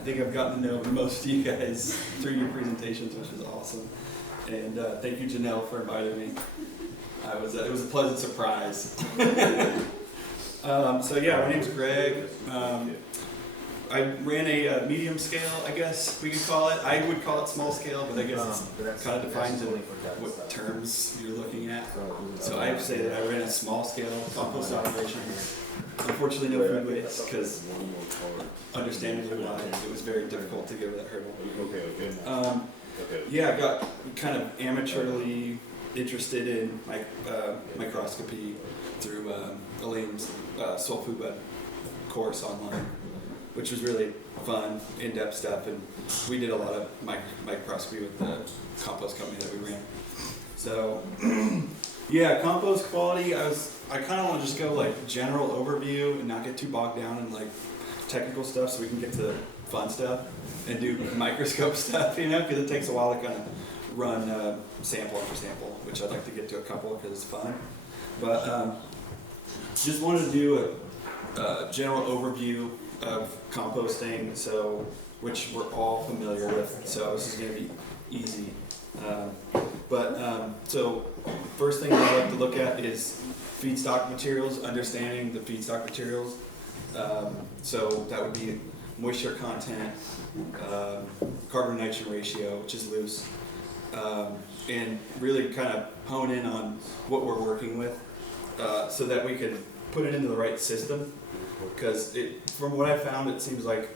I think I've gotten to know most of you guys through your presentations, which is awesome. And thank you, Janelle, for inviting me. It was a pleasant surprise. So yeah, my name's Greg. I ran a medium scale, I guess we could call it. I would call it small scale, but I guess it kind of defines what terms you're looking at. So I would say that I ran a small scale compost operation. Unfortunately, no food waste, because understandably why it was very difficult to get over that hurdle. Yeah, I got kind of amateurly interested in microscopy through Elaine's soil food web course online, which was really fun, in-depth stuff, and we did a lot of microscopy with the compost company that we ran. So, yeah, compost quality, I kind of want to just go like general overview and not get too bogged down in like technical stuff so we can get to fun stuff and do microscope stuff, you know, because it takes a while to kind of run sample after sample, which I'd like to get to a couple because it's fun. But just wanted to do a general overview of composting, so which we're all familiar with, so this is going to be easy. So first thing I like to look at is feedstock materials, understanding the feedstock materials. So that would be moisture content, carbon to nitrogen ratio, which is loose, and really kind of hone in on what we're working with so that we can put it into the right system. Because from what I found, it seems like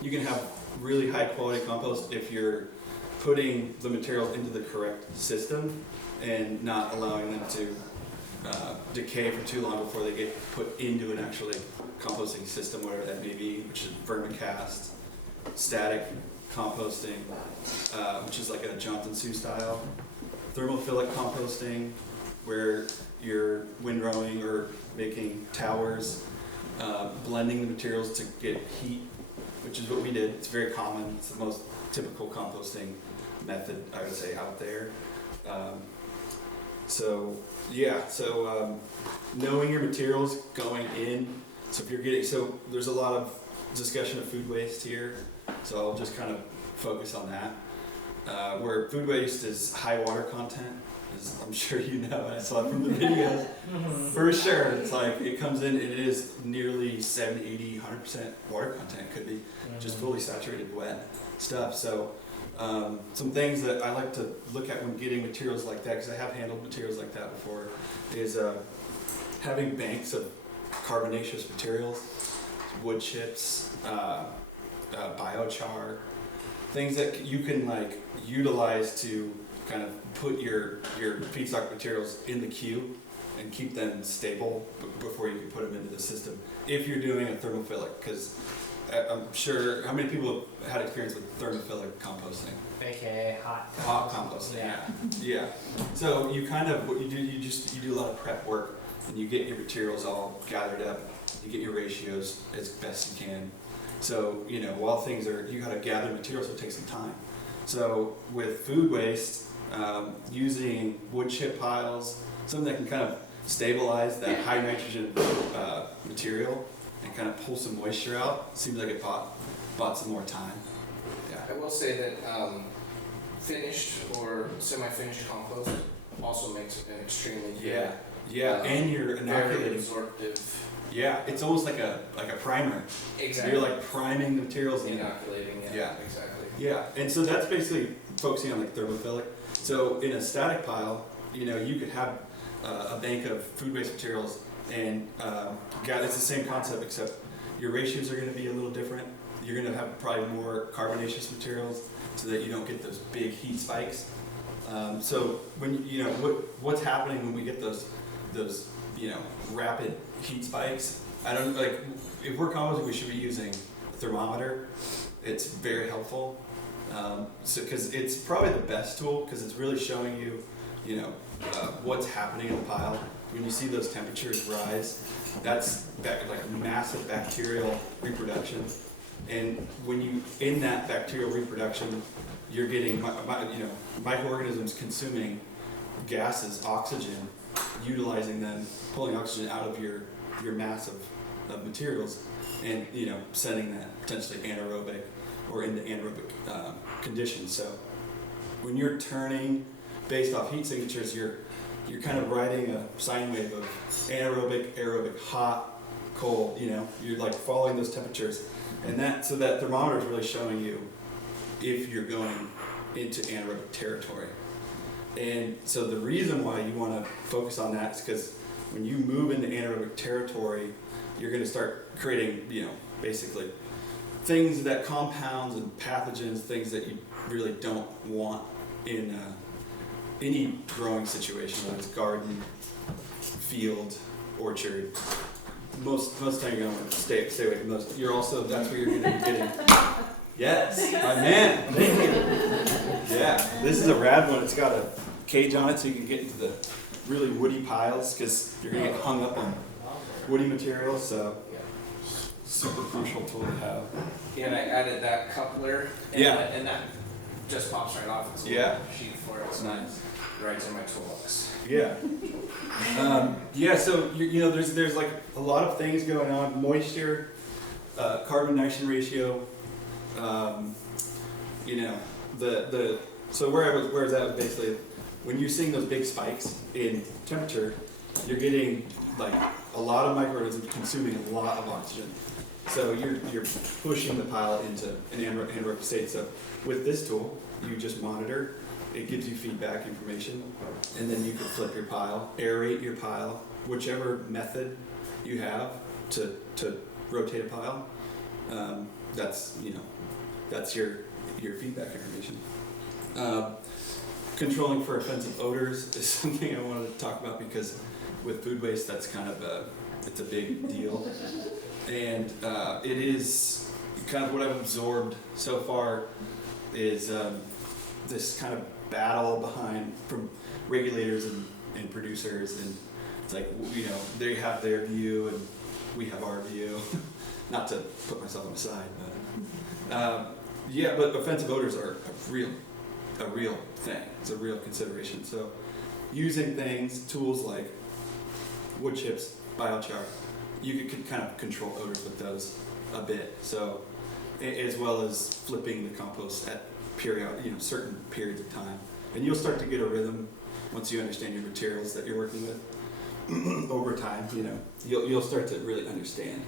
you can have really high quality compost if you're putting the materials into the correct system and not allowing them to decay for too long before they get put into an actually composting system, whatever that may be, which is vermicast, static composting, which is like a Johnson Sioux style, thermophilic composting, where you're windrowing or making towers, blending the materials to get heat, which is what we did. It's very common. It's the most typical composting method, I would say, out there. Knowing your materials going in. So if you're getting, so there's a lot of discussion of food waste here. So I'll just kind of focus on that. Where food waste is high water content, as I'm sure you know, I saw it from the videos. For sure, it's like it comes in and it is nearly 70, 80, 100% water content, could be just fully saturated wet stuff. So some things that I like to look at when getting materials like that, because I have handled materials like that before, is having banks of carbonaceous materials, wood chips, biochar, things that you can like utilize to kind of put your feedstock materials in the queue and keep them stable before you can put them into the system. If you're doing a thermophilic, because I'm sure, how many people have had experience with thermophilic composting? AKA hot composting. Yeah. So you kind of, what you do, you do a lot of prep work and you get your materials all gathered up, you get your ratios as best you can. So, you know, while things are, you gotta gather materials, so it takes some time. So with food waste, using wood chip piles, something that can kind of stabilize that high nitrogen material and kind of pull some moisture out, seems like it bought some more time. Yeah. I will say that finished or semi-finished compost also makes an extremely good. Yeah, and you're inoculating. Very absorptive. Yeah, it's almost like a primer. Exactly. So you're like priming the materials in. Inoculating, Yeah. Exactly. Yeah, and so that's basically focusing on like thermophilic. So in a static pile, you know, you could have a bank of food waste materials and it's the same concept, except your ratios are going to be a little different. You're going to have probably more carbonaceous materials so that you don't get those big heat spikes. So when you know what's happening when we get those you know rapid heat spikes, I don't like if we're composting, we should be using a thermometer. It's very helpful. Because it's probably the best tool because it's really showing you, you know, what's happening in the pile. When you see those temperatures rise, that's like massive bacterial reproduction. And when you in that bacterial reproduction, you're getting microorganisms consuming gases, oxygen, utilizing them, pulling oxygen out of your mass of materials. and sending that potentially anaerobic or into anaerobic conditions. So when you're turning based off heat signatures, you're kind of riding a sine wave of anaerobic, aerobic, hot, cold. You're like following those temperatures, and that thermometer is really showing you if you're going into anaerobic territory. And so the reason why you want to focus on that is because when you move into anaerobic territory, you're going to start creating, basically things that compounds and pathogens, things that you really don't want in any growing situation, whether it's garden, field, orchard. Most of the time you're going to want to stay away from those. That's where you're going to be getting. Yes, man. Thank you. Yeah, this is a rad one. It's got a cage on it so you can get into the really woody piles because you're going to get hung up on woody materials. So super crucial tool to have. Yeah, and I added that coupler. And that just pops right off. It's a little sheet for it. It's nice. Right in my toolbox. Yeah. So there's like a lot of things going on. Moisture, carbon nitrogen ratio. So where I was at was basically when you're seeing those big spikes in temperature, you're getting like a lot of microorganisms consuming a lot of oxygen. So you're pushing the pile into an anaerobic state. So with this tool, you just monitor. It gives you feedback information, and then you can flip your pile, aerate your pile, whichever method you have to rotate a pile. That's your feedback information. Controlling for offensive odors is something I wanted to talk about because with food waste, that's kind of it's a big deal, and it is kind of what I've absorbed so far is this kind of battle from regulators and producers, and it's like they have their view and we have our view. Not to put myself on the side, but offensive odors are a real thing. It's a real consideration. So using tools like wood chips, biochar, you could kind of control odors with those a bit. So as well as flipping the compost at certain periods of time, and you'll start to get a rhythm once you understand your materials that you're working with. Over time, you'll start to really understand.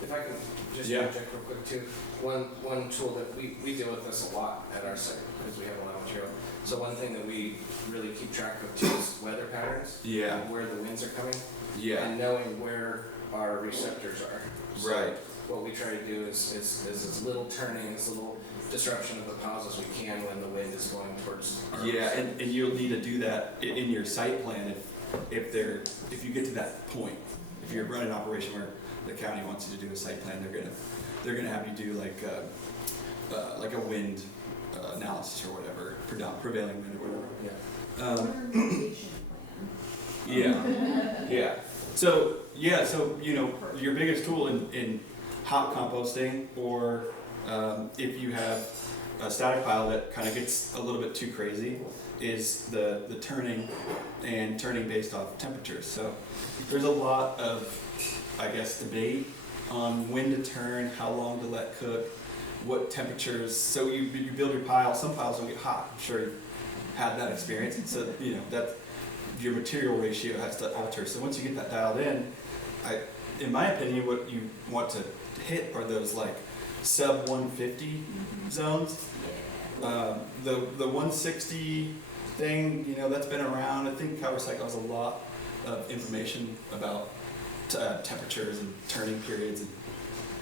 If I can just interject real quick too, one tool that we deal with this a lot at our site because we have a lot of material. So one thing that we really keep track of too is weather patterns. Yeah. And where the winds are coming. Yeah. And knowing where our receptors are. So right. What we try to do is as little turning, as little disruption of the piles as we can when the wind is going towards our and you'll need to do that in your site plan if you get to that point. If you're running an operation where the county wants you to do a site plan, they're gonna have you do like a wind analysis or whatever, prevailing wind or whatever. Yeah. So your biggest tool in hot composting, or if you have a static pile that kind of gets a little bit too crazy, is the turning based off temperatures. So there's a lot of, I guess, debate on when to turn, how long to let cook, what temperatures. So you build your pile. Some piles don't get hot. I'm sure you've had that experience. So that your material ratio has to alter. So once you get that dialed in my opinion, what you want to hit are those like sub 150 zones. The 160 thing, that's been around. I think CalRecycle has a lot of information about temperatures and turning periods and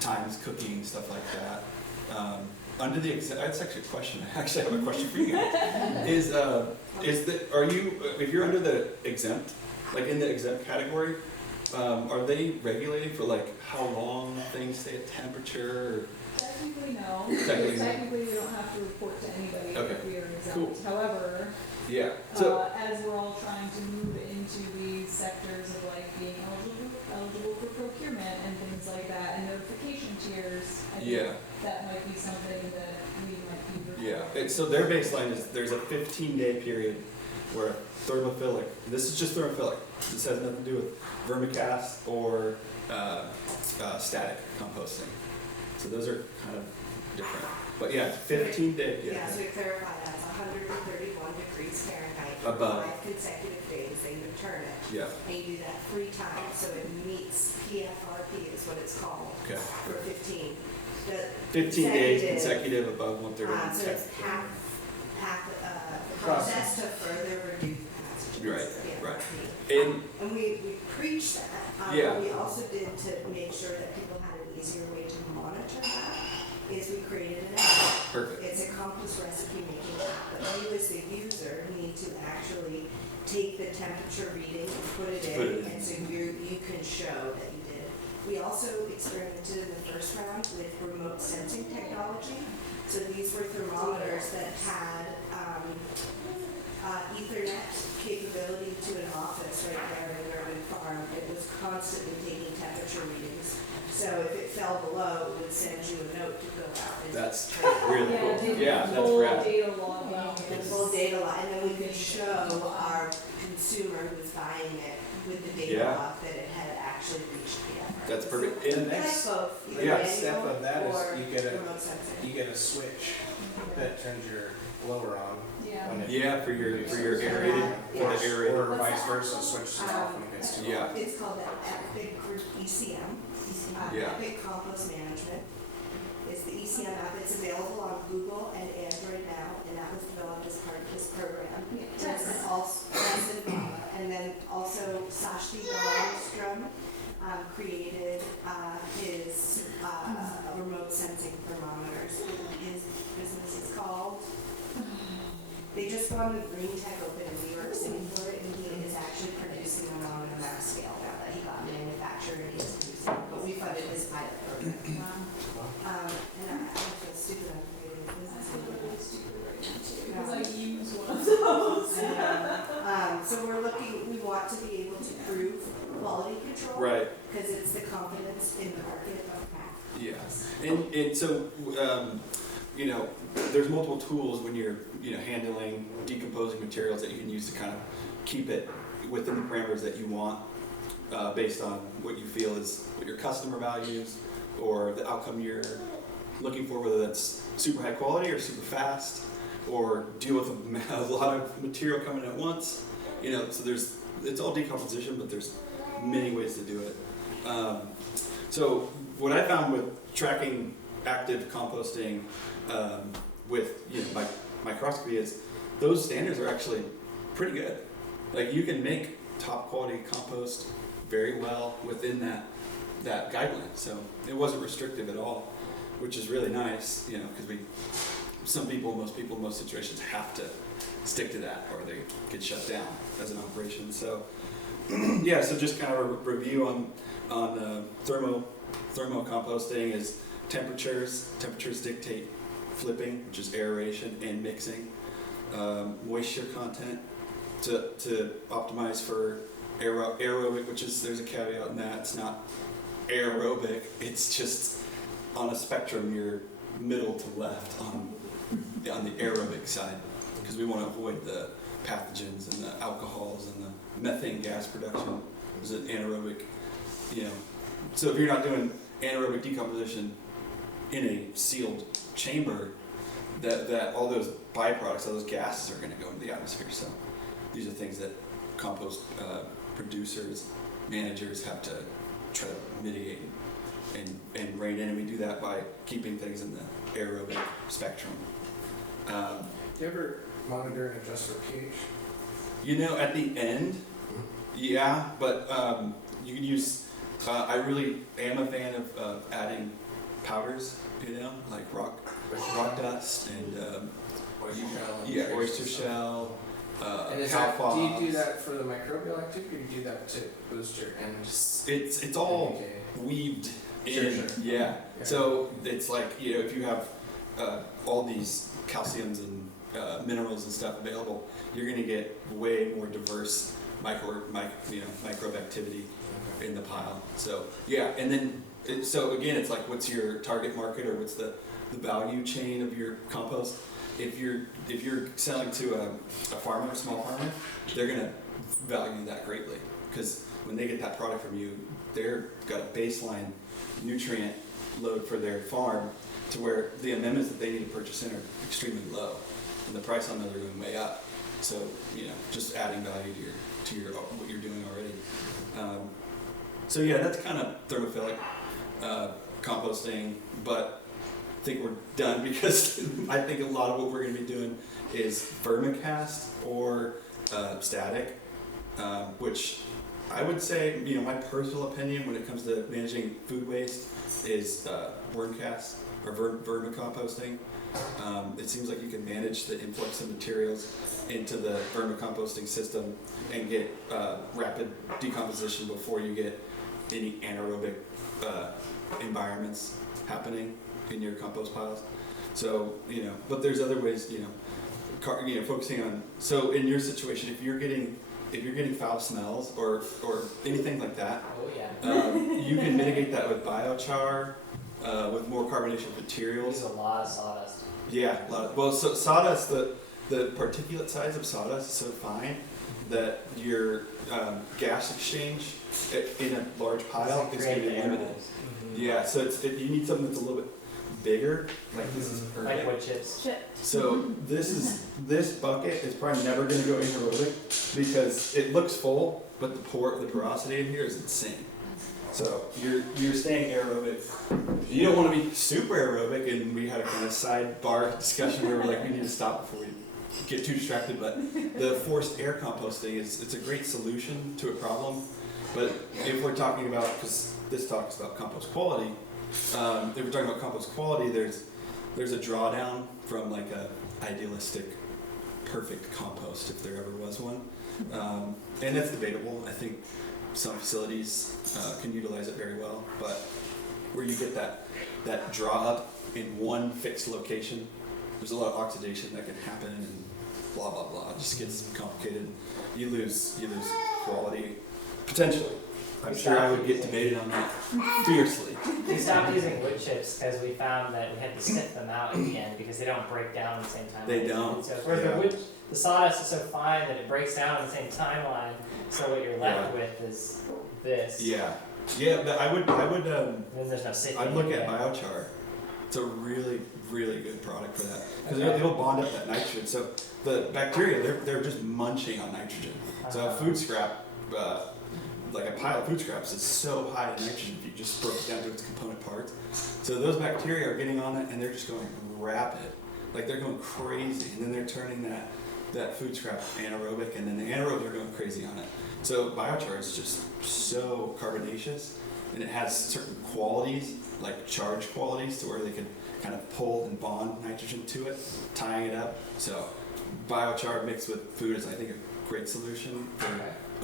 times cooking, stuff like that. Under the that's actually a question. I actually have a question for you guys. If you're under the exempt, like in the exempt category, are they regulated for like how long things stay at temperature? Technically no. Technically we don't have to report to anybody if we are exempt. Cool. However, as we're all trying to move into these sectors of like being eligible for procurement and things like that, and notification tiers, I think that might be something that we might be required. So their baseline is there's a 15-day period where thermophilic, this is just thermophilic. This has nothing to do with vermicast or static composting. So those are kind of different. But yeah, 15 days. Yeah, so to clarify, that's 131 degrees Fahrenheit for Above. 5 consecutive days, they return it. Yeah. And you do that 3 times, so it meets PFRP is what it's called. Okay. For 15. The 15 days consecutive, consecutive above 131. So it's half the process to further reduce pathogens. Right, Yeah, right. And we preach that. Yeah. What we also did to make sure that people had an easier way to monitor that is we created an app. Perfect. It's a compost recipe making app, but you as the user need to actually take the temperature reading and put it in, and so you can show that you did. We also experimented in the first round with remote sensing technology. So these were thermometers that had Ethernet capability to an office right there in Urban Farm. It was constantly taking temperature readings. So if it fell below, it would send you a note to go out and That's check. really cool. Yeah, that's full rad. data logging. And full data log, and then we could show our consumer who was buying it with the data Yeah. log that it had actually reached PFR. That's perfect. And And the next, both, the either next step manual of that or is remote sensing. you get a switch that turns your blower on. Yeah. when it- yeah, for your aerated, for the Or aerated. vice versa, switches off when it gets too Yeah. hot. It's called the Epic Group ECM, Yeah. Epic Compost Management. It's the ECM app, it's available on Google and Android now, and that was developed as part of this program. Yes. And then also Sashti Dahlstrom created his remote sensing thermometers. His business is called, they just gone to Green Tech Open in New York City for it, and he is actually producing them on a mass scale now that he got manufactured and he's producing. But we funded his pilot program. And I feel stupid on creating a business. Because I use one of those. So we want to be able to prove quality control. Right. Because it's the confidence in the market of craft. Yeah. And so, you know, there's multiple tools when you're, you know, handling decomposing materials that you can use to kind of keep it within the parameters that you want, based on what you feel is what your customer values or the outcome you're looking for, whether that's super high quality or super fast, or deal with a lot of material coming at once. You know, so it's all decomposition, but there's many ways to do it. So what I found with tracking active composting with, you know, microscopy is those standards are actually pretty good. Like, you can make top quality compost very well within that guideline. So it wasn't restrictive at all, which is really nice, you know, because most people in most situations have to stick to that or they get shut down as an operation. So yeah, so just kind of a review on thermo composting is temperatures dictate flipping, which is aeration and mixing, moisture content to optimize for aerobic, which is, there's a caveat in that, it's not aerobic, it's just on a spectrum, you're middle to left on the aerobic side, because we want to avoid the pathogens and the alcohols and the methane gas production. Is it anaerobic, you know? So if you're not doing anaerobic decomposition in a sealed chamber, that all those byproducts, all those gases are going to go into the atmosphere. So these are things that compost producers, managers have to try to mitigate and rein in, and we do that by keeping things in the aerobic spectrum. Do you ever monitor and adjust for pH? You know, at the end, yeah, but you can use, I really am a fan of adding powders, you know, like rock dust and Oyster shell? yeah, oyster shell, And is cow that, fobs. do you do that for the microbial activity, or do you do that to boost your end? It's all weaved in. Sure. Yeah. Yeah. So it's like, you know, if you have all these calciums and minerals and stuff available, you're going to get way more diverse microbe activity in the pile. So yeah, and then so again, it's like, what's your target market, or what's the value chain of your compost? If you're selling to a farmer, a small farmer, they're gonna value that greatly, because when they get that product from you, they're got a baseline nutrient load for their farm, to where the amendments that they need to purchase in are extremely low, and the price on those are going way up. So just adding value to your what you're doing already. So yeah, that's kind of thermophilic composting, but I think we're done, because I think a lot of what we're going to be doing is vermicast or static, which I would say, my personal opinion when it comes to managing food waste is wormcast or vermicomposting. It seems like you can manage the influx of materials into the vermicomposting system and get rapid decomposition before you get any anaerobic environments happening in your compost piles. So, but there's other ways, focusing on, so in your situation, if you're getting foul smells or anything like that, you can mitigate that with biochar, with more carbonation materials. Use a lot of sawdust. Yeah, well, so sawdust, the particulate size of sawdust is so fine that your gas exchange in a large pile is going to be limited. Yeah, so you need something that's a little bit bigger, like this is perfect. Like wood chips. So this bucket is probably never going to go anaerobic, because it looks full, but the porosity in here is insane. So you're staying aerobic. You don't want to be super aerobic, and we had a kind of sidebar discussion where we're like, we need to stop before we get too distracted. But the forced air composting it's a great solution to a problem. But if we're talking about, because this talk is about compost quality, if we're talking about compost quality, there's a drawdown from like a idealistic, perfect compost, if there ever was one, and that's debatable. I think some facilities can utilize it very well, but where you get that draw up in one fixed location, there's a lot of oxidation that can happen, and blah blah blah. It just gets complicated. You lose quality potentially. I'm sure I would get debated on that fiercely. We stopped using wood chips because we found that we had to sift them out at the end because they don't break down at the same time. They don't. So whereas the sawdust is so fine that it breaks down on the same timeline. So what you're left with is this. Yeah, but I would. And then there's no sifting. I'd look at biochar. It's a really, really good product for that, because it'll bond up that nitrogen. So the bacteria, they're just munching on nitrogen. So a food scrap, like a pile of food scraps, is so high in nitrogen if you just broke it down to its component parts. So those bacteria are getting on it, and they're just going rapid, like they're going crazy, and then they're turning that food scrap anaerobic, and then the anaerobes are going crazy on it. So biochar is just so carbonaceous, and it has certain qualities, like charge qualities, to where they can kind of pull and bond nitrogen to it, tying it up. So biochar mixed with food is, I think, a great solution for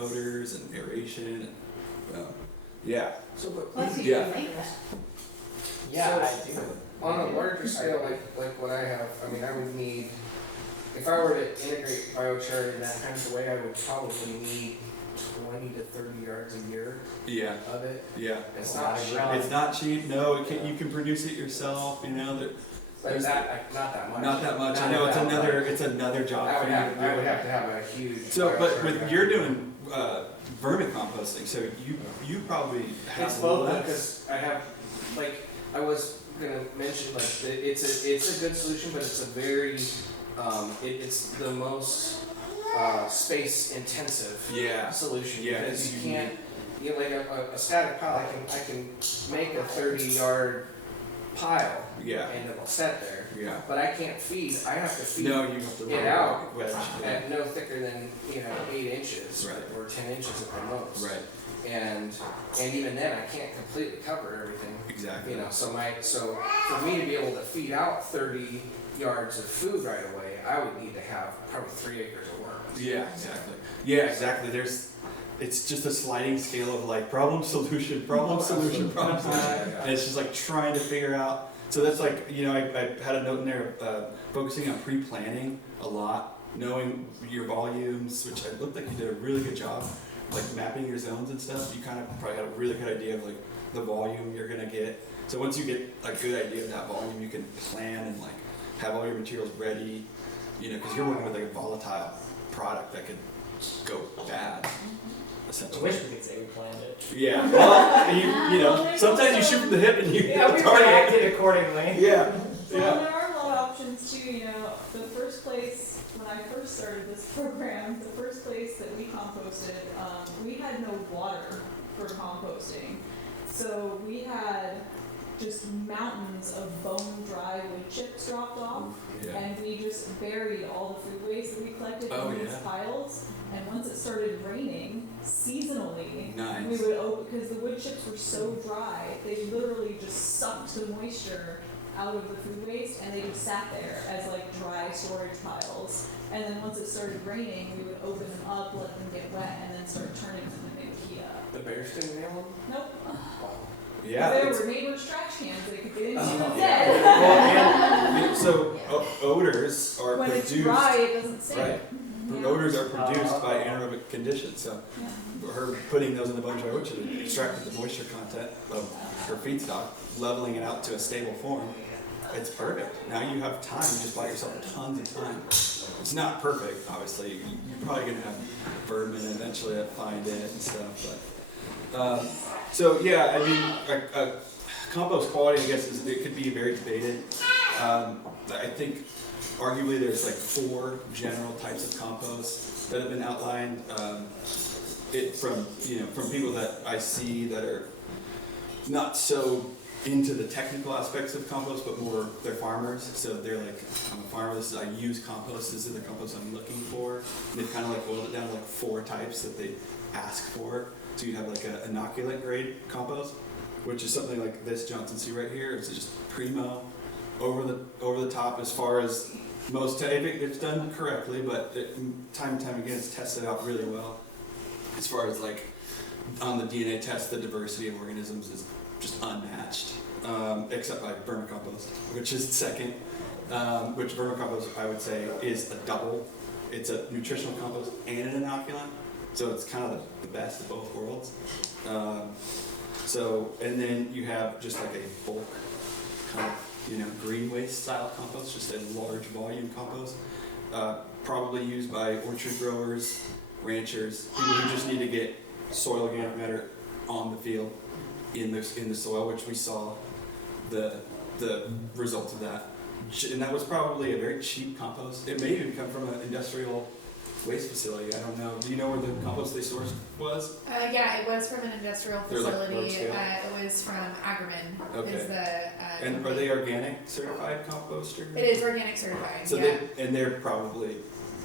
odors and aeration. And, yeah. So, but Plus you Yeah. can make that. Yeah, So- I do. on a larger scale, like what I have, I mean, I would need, if I were to integrate biochar in that kind of way, I would probably need 20 to 30 yards a year Yeah. of it. Yeah. It's A lot not of cheap, ground. It's not cheap. No, you can produce it yourself. but not that much. Not that much. Not I know that it's another job I for would you have, to I do. would have to have a huge. So, but biochar with factory. you're doing vermicomposting, so you probably have It's both less. because I have, like, I was gonna mention, like, it's a good solution, but it's a very, it's the most space intensive Yeah. solution, Yeah, because it's you can't, like a static pile, I can make a 30-yard pile Yeah. and it'll set there, Yeah. but I can't feed, I have to feed No, you have to it out wedge. Yeah. at no thicker than 8 inches Right. or 10 inches at the most. Right. And even then, I can't completely cover everything. Exactly. So for me to be able to feed out 30 yards of food right away, I would need to have probably 3 acres of worms. Yeah. Exactly. Yeah. Exactly. It's just a sliding scale of like problem solution, problem solution, problem solution. And it's just like trying to figure out. So that's like, I had a note in there focusing on pre-planning a lot, knowing your volumes, which it looked like you did a really good job. like mapping your zones and stuff, you kind of probably got a really good idea of like the volume you're gonna get. So once you get a good idea of that volume, you can plan and like have all your materials ready, you know, because you're working with like a volatile product that could go bad, I essentially. wish we could say we planned it. Yeah, well, you know, sometimes you shoot from the hip and you Yeah, we target. reacted accordingly. Yeah, Well, yeah. there are a lot of options too, you know, the first place, when I first started this program, the first place that we composted, we had no water for composting. So we had just mountains of bone dry wood chips dropped off, Yeah. and we just buried all the food waste that we collected Oh, in these yeah. piles. And once it started raining, seasonally, Nice. we would open, because the wood chips were so dry, they literally just sucked the moisture out of the food waste, and they just sat there as like dry storage piles. And then once it started raining, we would open them up, let them get wet, and then start turning them into heat up. The bears didn't nail them? Nope. Yeah. There it's- were neighbors' trash cans they could get into Oh, instead. Well, and, so odors are When produced. it's dry, it doesn't stink. Right. Yeah. Odors are produced by anaerobic conditions. So Yeah. her putting those in the bone dry wood chip extracted the moisture content of her feedstock, leveling it out to a stable form. It's perfect. Now you have time. You just buy yourself tons of time. It's not perfect, obviously. You're probably gonna have vermin eventually that find it and stuff. But so yeah, I mean, compost quality, I guess, it could be very debated. I think arguably there's like 4 general types of compost that have been outlined. From people that I see that are not so into the technical aspects of compost, but more they're farmers. So they're like, I'm a farmer. I use compost. This is the compost I'm looking for. And they've kind of like boiled it down to like 4 types that they ask for. So you have like an inoculant grade compost, which is something like this Johnson C right here. It's just primo, over the top as far as most. It's done correctly, but time and time again, it's tested out really well. As far as like on the DNA test, the diversity of organisms is just unmatched, except by vermicompost, which is second. Which vermicompost I would say is a double. It's a nutritional compost and an inoculant, so it's kind of the best of both worlds. And then you have just like a bulk kind of green waste style compost, just a large volume compost, probably used by orchard growers, ranchers, people who just need to get soil organic matter on the field in the soil, which we saw the results of that. And that was probably a very cheap compost. It may even come from an industrial waste facility. I don't know. Do you know where the compost they sourced was? Yeah, it was from an industrial They're like facility. large scale? It was from Agriman. Okay. Is the And are they organic certified composter? It is organic certified. So yeah. they're probably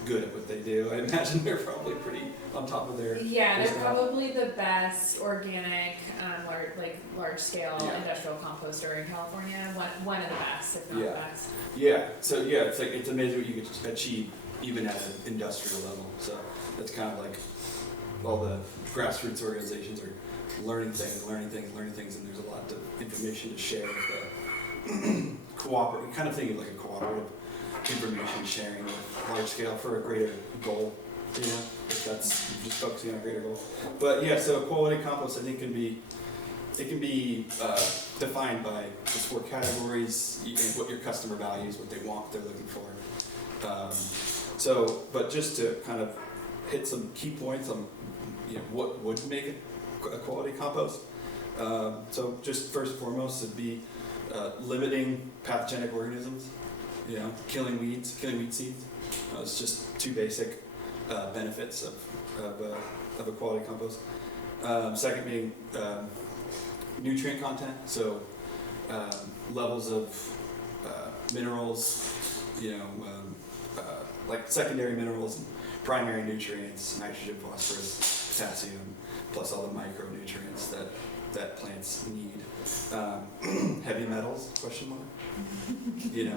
good at what they do. I imagine they're probably pretty on top of their. Yeah, they're stuff. probably the best organic, large scale Yeah. industrial composter in California. One of the best, if not Yeah. the best. Yeah. So yeah, it's amazing what you can achieve even at an industrial level. So that's kind of like all the grassroots organizations are learning things, and there's a lot of information to share with the cooperative. Kind of think of like a cooperative information sharing with large scale for a greater goal. If that's just focusing on a greater goal. But yeah, so quality compost I think can be defined by just 4 categories, what your customer values, what they want, what they're looking for. But just to kind of hit some key points on what would make a quality compost. So just first and foremost, it'd be limiting pathogenic organisms, killing weed seeds. It's just 2 basic benefits of a quality compost. Second being nutrient content, so levels of minerals, like secondary minerals and primary nutrients, nitrogen, phosphorus, potassium, plus all the micronutrients that plants need. Heavy metals, question mark. We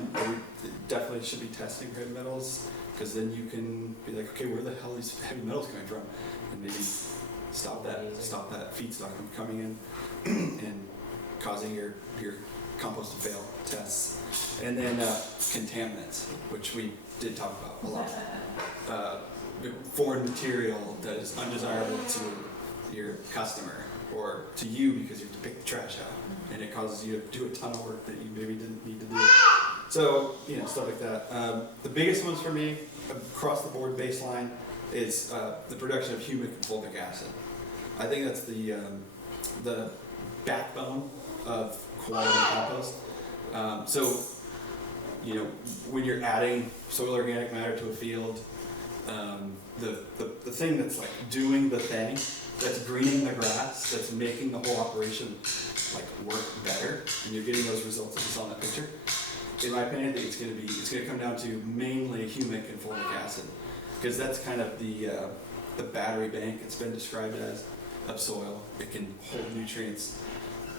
definitely should be testing heavy metals, because then you can be like, okay, where the hell are these heavy metals coming from? And maybe stop that feedstock from coming in and causing your compost to fail tests. And then contaminants, which we did talk about a lot. foreign material that is undesirable to your customer or to you because you have to pick the trash out, and it causes you to do a ton of work that you maybe didn't need to do. So, stuff like that. The biggest ones for me, across the board baseline, is the production of humic and fulvic acid. I think that's the backbone of quality compost. So, when you're adding soil organic matter to a field, the thing that's like doing the thing, that's greening the grass, that's making the whole operation like work better, and you're getting those results that you saw in that picture. In my opinion, I think it's gonna come down to mainly humic and fulvic acid, because that's kind of the battery bank it's been described as of soil. It can hold nutrients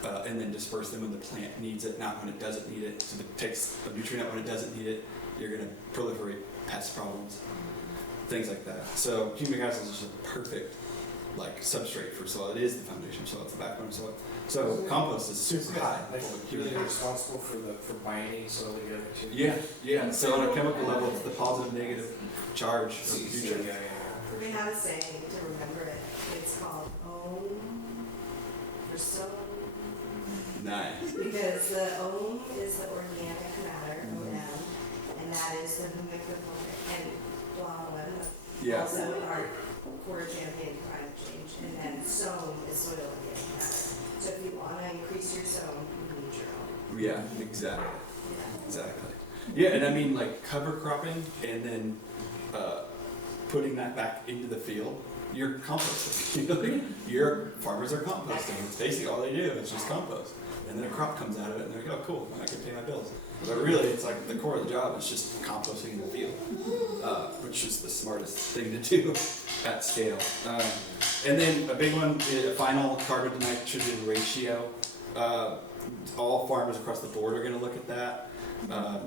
and then disperse them when the plant needs it, not when it doesn't need it. So it takes a nutrient out when it doesn't need it. You're gonna proliferate pest problems, things like that. So humic acid is just a perfect substrate for soil. It is the foundation of soil. It's the backbone of soil. So compost is super high. Really responsible for binding soil together too. Yeah. So on a chemical level, it's the positive, negative charge of the nutrient. We have a saying to remember it. It's called Ohm for soul. Nice. Because the Ohm is the organic matter, OM, and that is the humic, the fulvic, and blah, blah, blah. Yeah. Also our core champagne climate change, and then sown is soil organic matter. So if you want to increase your sown, you need your own. Yeah, exactly. Yeah. Exactly. Yeah, and I mean cover cropping and then putting that back into the field, you're composting. Your farmers are composting. It's basically all they do is just compost. And then a crop comes out of it and they're like, oh cool, I can pay my bills. But really it's like the core of the job is just composting in the field, which is the smartest thing to do at scale. And then a big one is a final carbon to nitrogen ratio. All farmers across the board are going to look at that.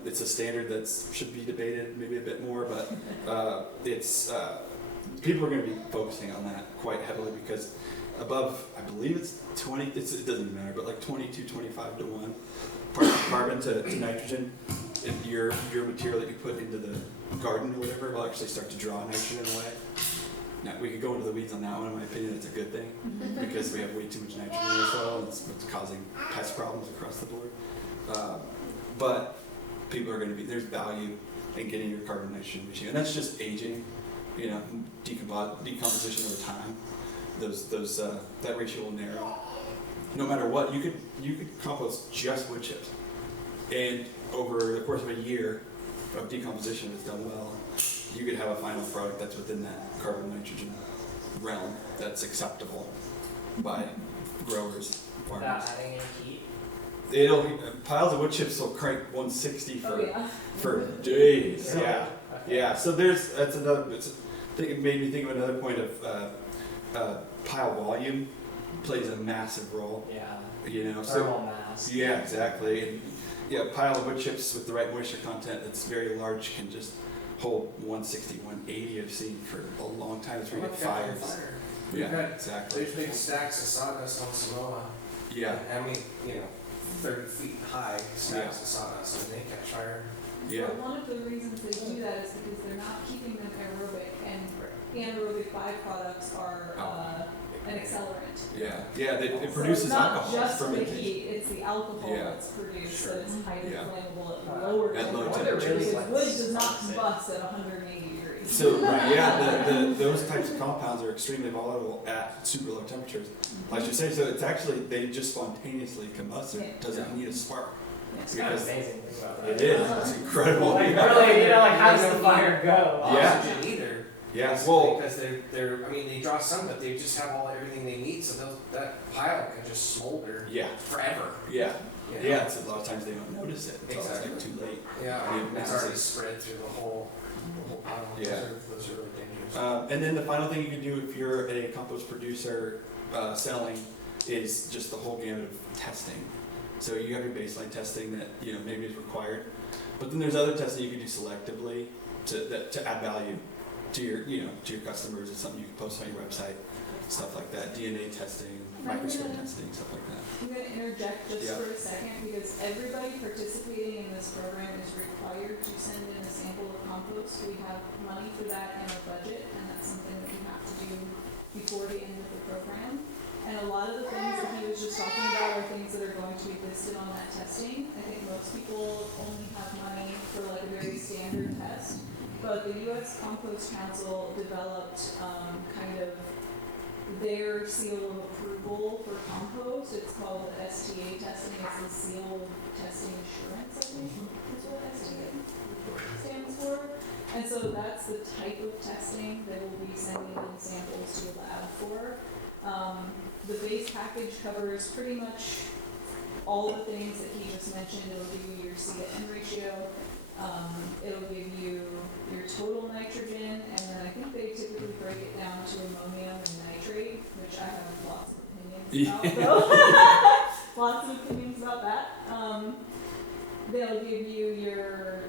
It's a standard that should be debated maybe a bit more, but people are going to be focusing on that quite heavily because above, I believe it's 20, it doesn't even matter, but like 22, 25 to 1 part of carbon to nitrogen, and your material that you put into the garden or whatever will actually start to draw nitrogen away. Now, we could go into the weeds on that one. In my opinion, it's a good thing because we have way too much nitrogen in the soil and it's causing pest problems across the board. But people are going to be, there's value in getting your carbon nitrogen ratio, and that's just aging, decomposition over time. That ratio will narrow. No matter what, you could compost just wood chips, and over the course of a year of decomposition, if it's done well, you could have a final product that's within that carbon nitrogen realm that's acceptable by growers, farmers. Without adding any heat. Piles of wood chips will crank 160 for days. Yeah. Yeah. So that's another. It made me think of another point of pile volume plays a massive role. Yeah. Thermal mass. Yeah, exactly. And yeah, a pile of wood chips with the right moisture content that's very large can just hold 160, 180 I've seen for a long time. It's where you get fires. Yeah, exactly. There's big stacks of sawdust on Samoa. Yeah. I mean, 30 feet high stacks of sawdust, and they catch fire. Yeah. But one of the reasons they do that is because they're not keeping them aerobic, and anaerobic byproducts are an accelerant. Yeah. Yeah. It produces so it's not alcohol. just the fermentation. heat; it's the alcohol Yeah. that's produced, Sure. so it's highly Yeah. flammable at lower At low temperatures. temperatures. Because wood does not combust at 180 degrees. So yeah, those types of compounds are extremely volatile at super low temperatures. Like you say, so it's actually they just spontaneously combust. It doesn't need a spark. It's kind of amazing to think about that. It is. It's incredible. Like really, how does the fire go? Yeah. Oxygen either. Yeah. Well. Because they draw some, but they just have everything they need, so that pile can just smolder. Yeah. Forever. Yeah. You know? Yeah. So a lot of times they don't notice it until it's like too late. Yeah. Yeah. It's already spread through the whole pile. Yeah. Those are really dangerous. And then the final thing you can do if you're a compost producer selling is just the whole gamut of testing. So you have your baseline testing that maybe is required, but then there's other testing you can do selectively to add value to your to your customers. It's something you can post on your website. stuff like that, DNA testing, I'm microscope gonna- testing, stuff like that. I'm gonna interject just Yeah. for a second, because everybody participating in this program is required to send in a sample of compost. We have money for that in our budget, and that's something that we have to do before the end of the program. And a lot of the things that he was just talking about are things that are going to be listed on that testing. I think most people only have money for like a very standard test, but the U.S. Compost Council developed kind of their seal of approval for compost. It's called the STA testing. It's the seal of testing assurance, I think is what STA stands for. And so that's the type of testing that we'll be sending in samples to the lab for. The base package covers pretty much all the things that he just mentioned. It'll give you your C to N ratio. It'll give you your total nitrogen, and then I think they typically break it down to ammonium and nitrate, which I have lots of opinions about, though. Lots of opinions about that. They'll give you your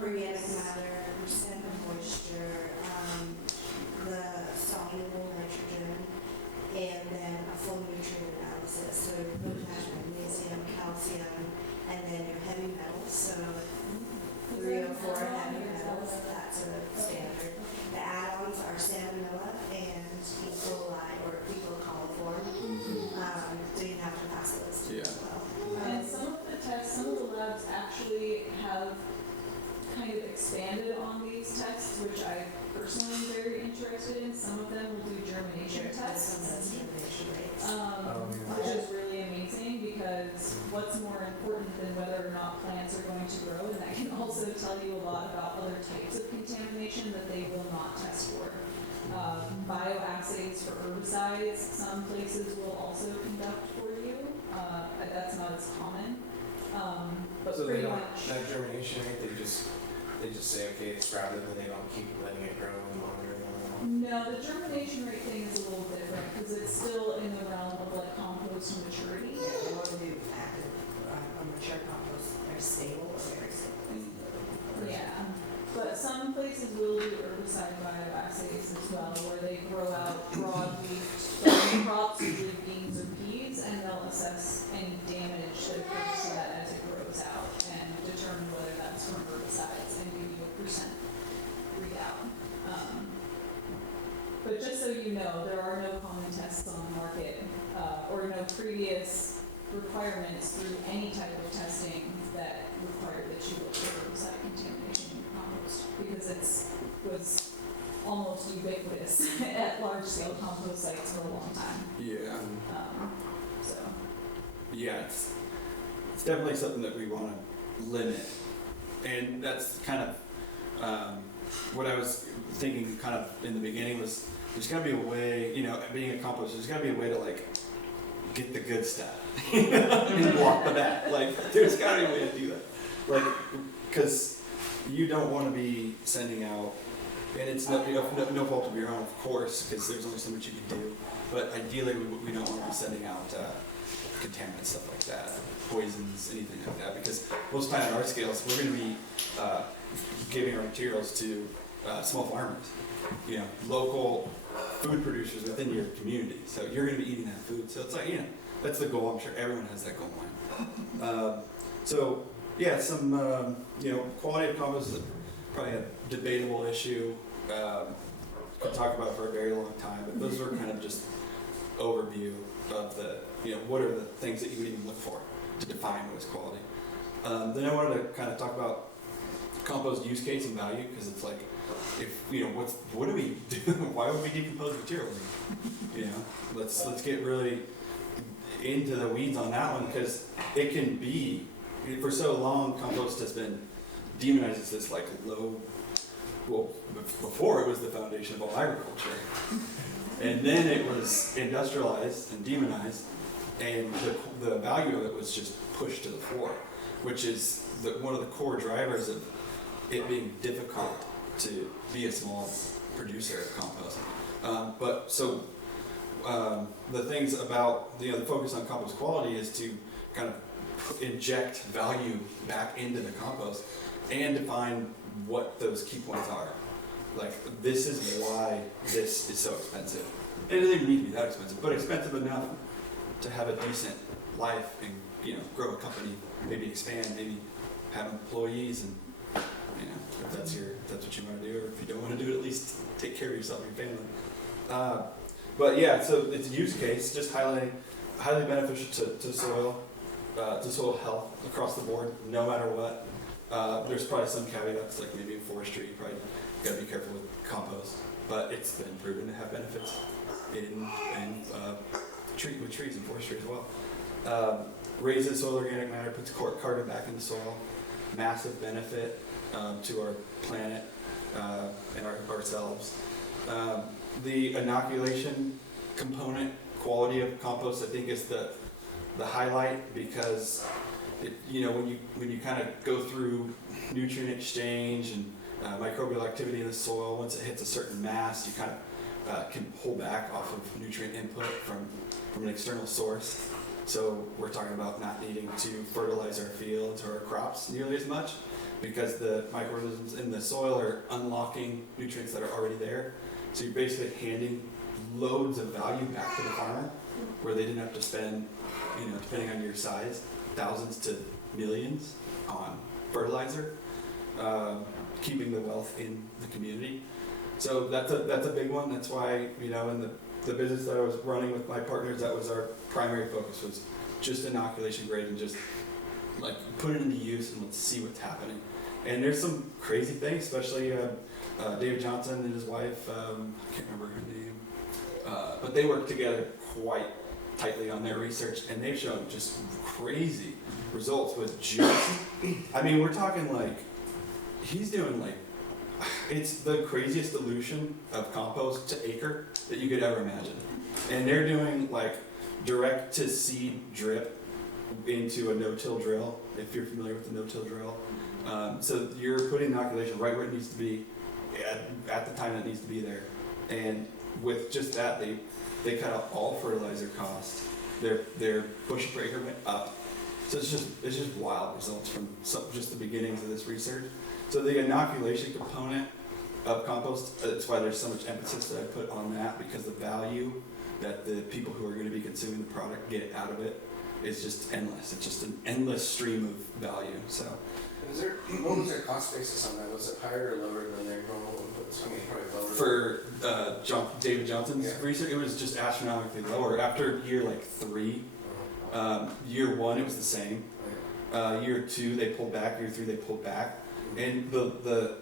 Organic matter, percent of moisture, the soluble nitrogen, and then a full nutrient analysis, so potassium, magnesium, calcium, and then your heavy metals, so 3 or 4 heavy metals, that's a standard. The add-ons are salmonella and E. coli or fecal coliform, so you have to pass those too as well. And some of the tests, some of the labs actually have kind of expanded on these tests, which I personally am very interested in. Some of them will do germination tests, which is really amazing, because what's more important than whether or not plants are going to grow, and that can also tell you a lot about other types of contamination that they will not test for. Bioassays for herbicides, some places will also conduct for you. That's not as common. But So they pretty don't, much. that germination rate, they just say, okay, it's sprouted, and they don't keep letting it grow and monitor it. No, the germination rate thing is a little different, because it's still in the realm of like compost maturity. Yeah, they want to do active, mature compost, they're stable or very stable. Yeah, but some places will do herbicide bioassays as well, where they grow out broadleaf crops, usually beans or peas, and they'll assess any damage that occurs to that as it grows out and determine whether that's from herbicides and give you a percent readout. But just so you know, there are no common tests on the market, or no previous requirements through any type of testing that require that you look for herbicide contamination in your compost, because it was almost ubiquitous at large scale compost sites for a long time. Yeah. So. Yeah, it's definitely something that we want to limit, and that's kind of what I was thinking kind of in the beginning was there's got to be a way, you know, being a compost, there's got to be a way to like get the good stuff and walk the back. Like there's got to be a way to do that, like because you don't want to be sending out, and it's no fault of your own, of course, because there's only so much you can do. But ideally, we don't want to be sending out contaminants, stuff like that, poisons, anything like that, because most time at our scales, we're going to be giving our materials to small farmers, you know, local food producers within your community. So you're going to be eating that food. So it's like, you know, that's the goal. I'm sure everyone has that goal in mind. So yeah, some you know, quality of compost is probably a debatable issue. Could talk about it for a very long time, but those are kind of just overview of the, you know, what are the things that you would even look for to define what is quality. Then I wanted to kind of talk about compost use case and value, because it's like, if you know, what do we do? Why would we decompose materials? You know, let's get really into the weeds on that one, because it can be, for so long compost has been demonized as this like low, well, before it was the foundation of all agriculture, and then it was industrialized and demonized, and the value of it was just pushed to the floor, which is one of the core drivers of it being difficult to be a small producer of compost. The things about, you know, the focus on compost quality is to kind of inject value back into the compost and define what those key points are. like, this is why this is so expensive. And it doesn't need to be that expensive, but expensive enough to have a decent life and, you know, grow a company, maybe expand, maybe have employees, and, you know, if that's what you want to do, or if you don't want to do it, at least take care of yourself and your family. But yeah, so it's a use case, just highly beneficial to soil health across the board, no matter what. There's probably some caveats, like maybe in forestry, you probably gotta be careful with compost, but it's been proven to have benefits with trees and forestry as well. Raises soil organic matter, puts carbon back in the soil, massive benefit to our planet and ourselves. The inoculation component, quality of compost, I think is the highlight, because you know, when you kind of go through nutrient exchange and microbial activity in the soil, once it hits a certain mass, you kind of can pull back off of nutrient input from an external source. So we're talking about not needing to fertilize our fields or our crops nearly as much, because the microorganisms in the soil are unlocking nutrients that are already there. So you're basically handing loads of value back to the farmer, where they didn't have to spend, you know, depending on your size, thousands to millions on fertilizer, keeping the wealth in the community. So that's a big one. That's why, you know, in the business that I was running with my partners, that was our primary focus, was just inoculation grade, and just like put it into use and let's see what's happening. And there's some crazy things, especially David Johnson and his wife, I can't remember her name, but they work together quite tightly on their research, and they've shown just crazy results with just, I mean, we're talking like, he's doing like, it's the craziest dilution of compost to acre that you could ever imagine. And they're doing like direct to seed drip into a no-till drill, if you're familiar with the no-till drill. So you're putting inoculation right where it needs to be at the time it needs to be there. And with just that, they cut out all fertilizer costs. Their bushel per acre went up. So it's just wild results from just the beginnings of this research. So the inoculation component of compost, that's why there's so much emphasis that I put on that, because the value that the people who are going to be consuming the product get out of it is just endless. It's just an endless stream of value. So, what was their cost basis on that? Was it higher or lower than their normal inputs? I mean, probably lower. For David Johnson's research, it was just astronomically lower. After year like 3, year 1 it was the same. Year 2 they pulled back. Year 3 they pulled back. And the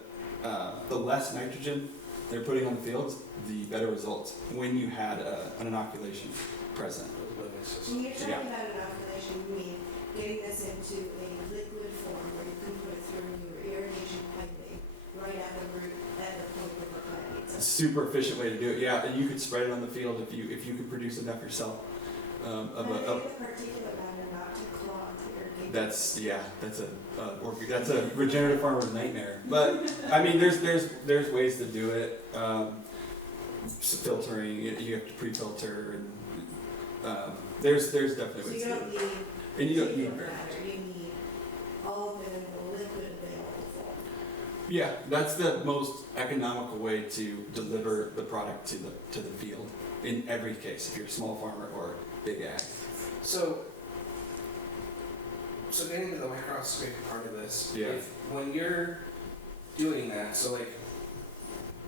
less nitrogen they're putting on the fields, the better results when you had an inoculation present. When you're talking about inoculation, you mean getting this into a liquid form where you can put it through your irrigation piping right at the root, at the point where the plant needs It's a it. super efficient way to do it. Yeah, and you could spread it on the field if you could produce enough yourself. I think the particulate matter not to clog the irrigation. That's a regenerative farmer's nightmare. But I mean, there's ways to do it. Filtering, you have to pre-filter, and there's definitely So ways you to do don't it. need And you don't need particulate very matter, much. you need all of it in the liquid available form. Yeah, that's the most economical way to deliver the product to the field in every case, if you're a small farmer or big ag. So getting to the microscopy part of this, Yeah. when you're doing that, so like,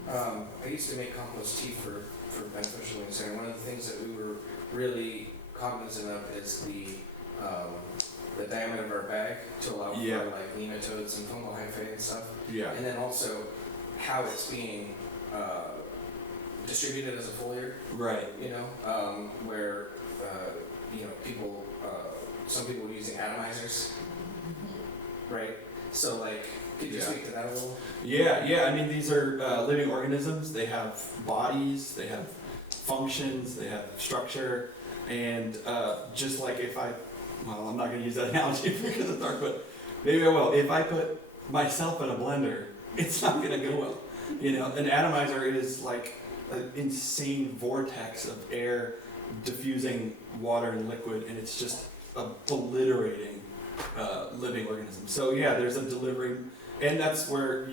I used to make compost tea for beneficial living center. One of the things that we were really cognizant of is the diameter of our bag to allow for like nematodes and fungal hyphae and stuff. Yeah. And then also how it's being distributed as a foliar. Right. You know, where you know, people, some people were using atomizers, right? So like, could you speak to that a little? Yeah. I mean, these are living organisms. They have bodies, they have functions, they have structure, and just like I'm not going to use that analogy because it's dark, but maybe I will. If I put myself in a blender, it's not going to go well. You know, an atomizer is like an insane vortex of air diffusing water and liquid, and it's just obliterating living organisms. So yeah, there's a delivery, and that's where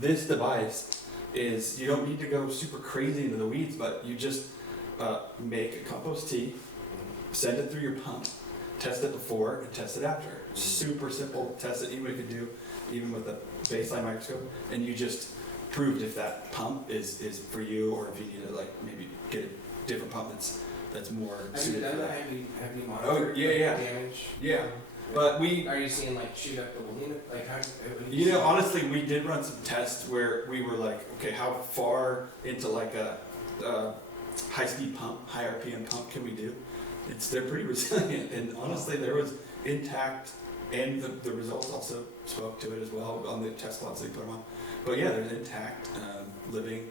this device is you don't need to go super crazy into the weeds, but you just make a compost tea, send it through your pump, test it before and test it after. Super simple test that anybody could do, even with a baseline microscope, and you just proved if that pump is for you, or if you need to like maybe get a different pump that's more Have you suited done for that? that. Have you monitored yeah. damage? Yeah, but we, Are you seeing like shoot up the Molina? Like how? What do you know, see? honestly, we did run some tests where we were like, okay, how far into like a high-speed pump, high RPM pump can we do? They're pretty resilient, and honestly, there was intact, and the results also spoke to it as well on the test plots they put them on. But yeah, there's intact, living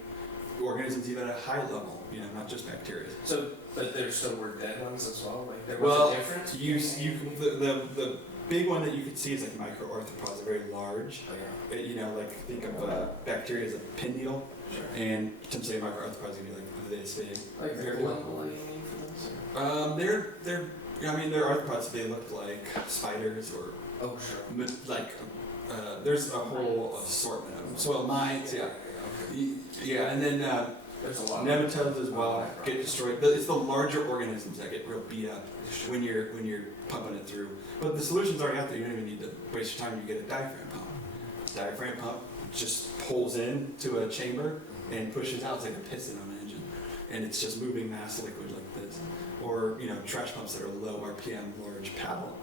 organisms even at a high level, you know, not just bacteria. So, but there still were dead ones as well. Like there was Well, a difference. the big one that you could see is like microarthropods, are very large. Oh yeah. You know, like think of bacteria as a pin needle, Sure. and some say microarthropods can be like this big. Like the Very global, you mean for those? They're I mean they're arthropods. They look like spiders or Oh sure. like there's a whole assortment of them. Soil mites, yeah. Yeah, and then There's a lot. nematodes as well get destroyed. It's the larger organisms that get real beat up when you're pumping it through. But the solution's already out there. You don't even need to waste your time. You get a diaphragm pump. Diaphragm pump just pulls into a chamber and pushes out. It's like a piston on an engine, and it's just moving mass liquid like this. Or you know, trash pumps that are low RPM, large paddle.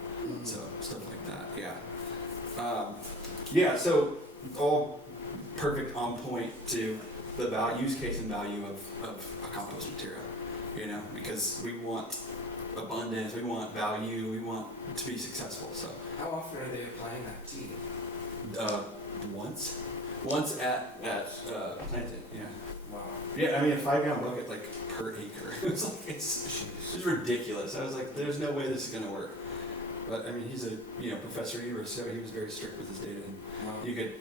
So stuff like that. Yeah. Yeah. So all perfect on point to the use case and value of a compost material, you know, because we want abundance, we want value, we want to be successful. So How often are they applying that tea? once at planting, yeah. Wow. Yeah, I mean a 5-gallon bucket like per acre. It was like it's ridiculous. I was like, there's no way this is gonna work. But I mean, he's a professor at university, so he was very strict with his data, and Wow. you could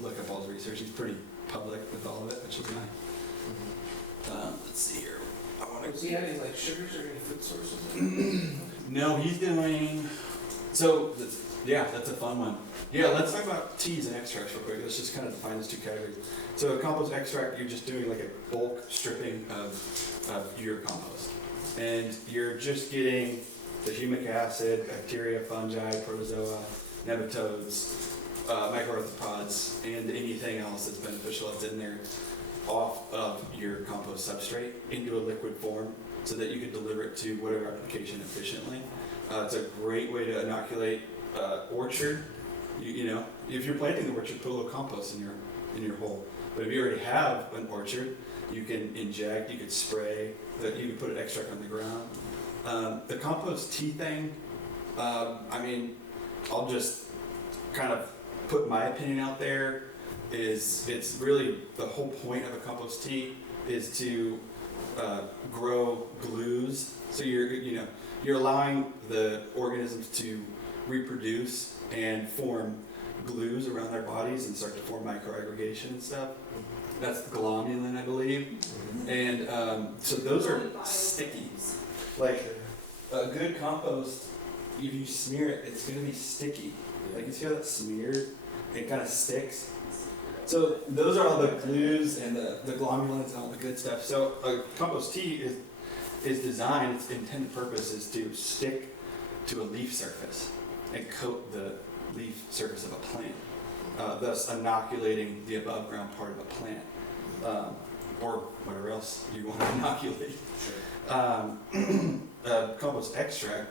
look up all his research. He's pretty public with all of it, which is nice. Let's see here. I want Was he adding like sugars or any food sources? No, he's doing. So that's a fun one. Yeah, let's talk about teas and extracts real quick. Let's just kind of define those two categories. So a compost extract, you're just doing like a bulk stripping of your compost, and you're just getting the humic acid, bacteria, fungi, protozoa, nematodes, microarthropods, and anything else that's beneficial that's in there off of your compost substrate into a liquid form so that you can deliver it to whatever application efficiently. It's a great way to inoculate orchard. You know, if you're planting the orchard, put a little compost in your hole. But if you already have an orchard, you can inject, you could spray, you can put an extract on the ground. The compost tea thing, I mean, I'll just kind of put my opinion out there, it's really the whole point of a compost tea is to grow glues. So you're allowing the organisms to reproduce and form glues around their bodies and start to form microaggregation and stuff. That's glomalin, I believe. And so those are sticky. Like a good compost, if you smear it, it's going to be sticky. Like you see how that's smeared? It kind of sticks. So those are all the glues and the glomulins and all the good stuff. So a compost tea is designed, its intended purpose is to stick to a leaf surface and coat the leaf surface of a plant, thus inoculating the above ground part of a plant, or whatever else you want to inoculate. Compost extract,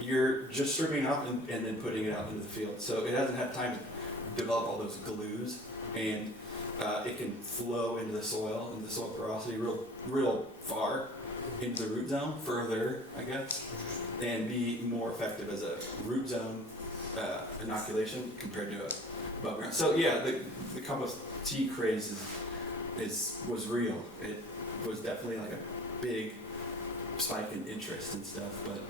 you're just stripping it off and then putting it out into the field. So it hasn't had time to develop all those glues, and it can flow into the soil porosity real far into the root zone, further, I guess, and be more effective as a root zone inoculation compared to above ground. So yeah, the compost tea craze was real. It was definitely like a big spike in interest and stuff, but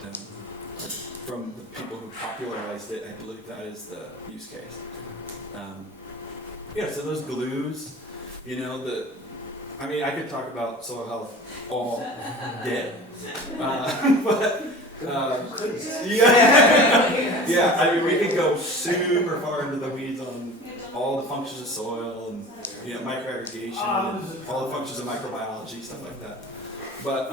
from the people who popularized it, I believe that is the use case. Yeah, so those glues, I mean, I could talk about soil health all day, but Yeah, yeah. I mean, we could go super far into the weeds on all the functions of soil and microirrigation and all the functions of microbiology, stuff like that. But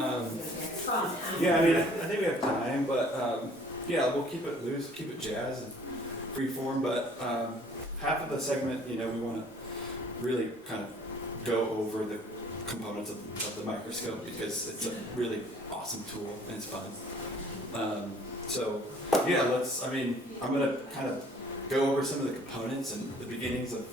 yeah, I mean, I think we have time, but yeah, we'll keep it loose, keep it jazz and free form. But half of the segment, we want to really kind of go over the components of the microscope because it's a really awesome tool and it's fun. So yeah, I'm gonna kind of go over some of the components and the beginnings of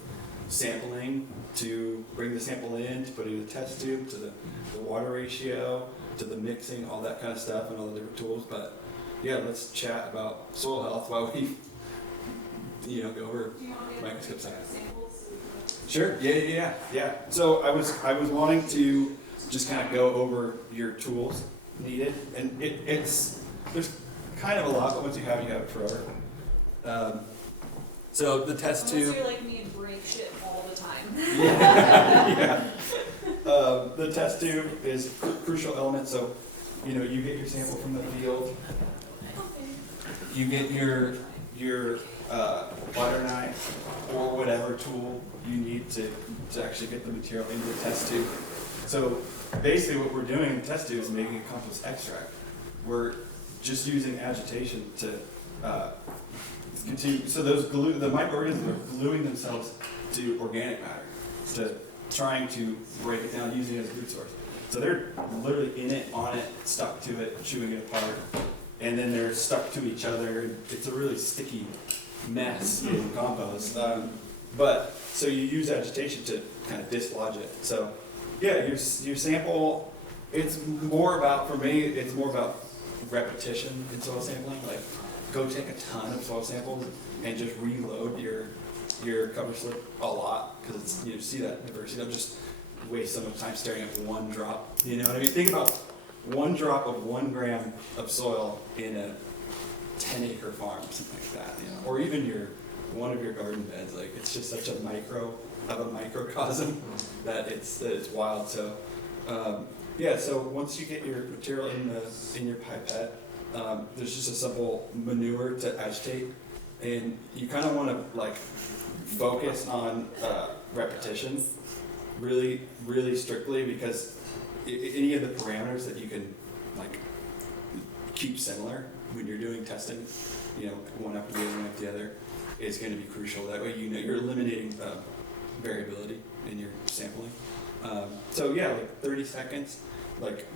sampling, to bring the sample in, to put it in the test tube, to the water ratio, to the mixing, all that kind of stuff and all the different tools. But yeah, let's chat about soil health while we go over microscope science. Sure. Yeah. So I was wanting to just kind of go over your tools needed, and there's kind of a lot, but once you have it forever. So the test tube. Unless you're like me and break shit all the time. Yeah. The test tube is a crucial element. So you get your sample from the field. You get your butter knife or whatever tool you need to actually get the material into the test tube. So basically what we're doing in the test tube is making a compost extract. We're just using agitation to continue. So the microorganisms are gluing themselves to organic matter, to trying to break it down, using it as a food source. So they're literally in it, on it, stuck to it, chewing it apart, and then they're stuck to each other. It's a really sticky mess in compost. So you use agitation to kind of dislodge it. So yeah, your sample, it's more about repetition in soil sampling. Like, go take a ton of soil samples and just reload your cover slip a lot, because it's see that diversity. Don't just waste so much time staring at one drop. You know what I mean? Think about one drop of 1 gram of soil in a 10-acre farm, something like that. Or even one of your garden beds. Like, it's just such a microcosm that it's wild. So so once you get your material in your pipette, there's just a simple manure to agitate, and you kind of want to focus on repetition really, really strictly, because any of the parameters that you can keep similar when you're doing testing, one after the other, one after the other, is going to be crucial. That way you're eliminating variability in your sampling. So yeah, 30 seconds,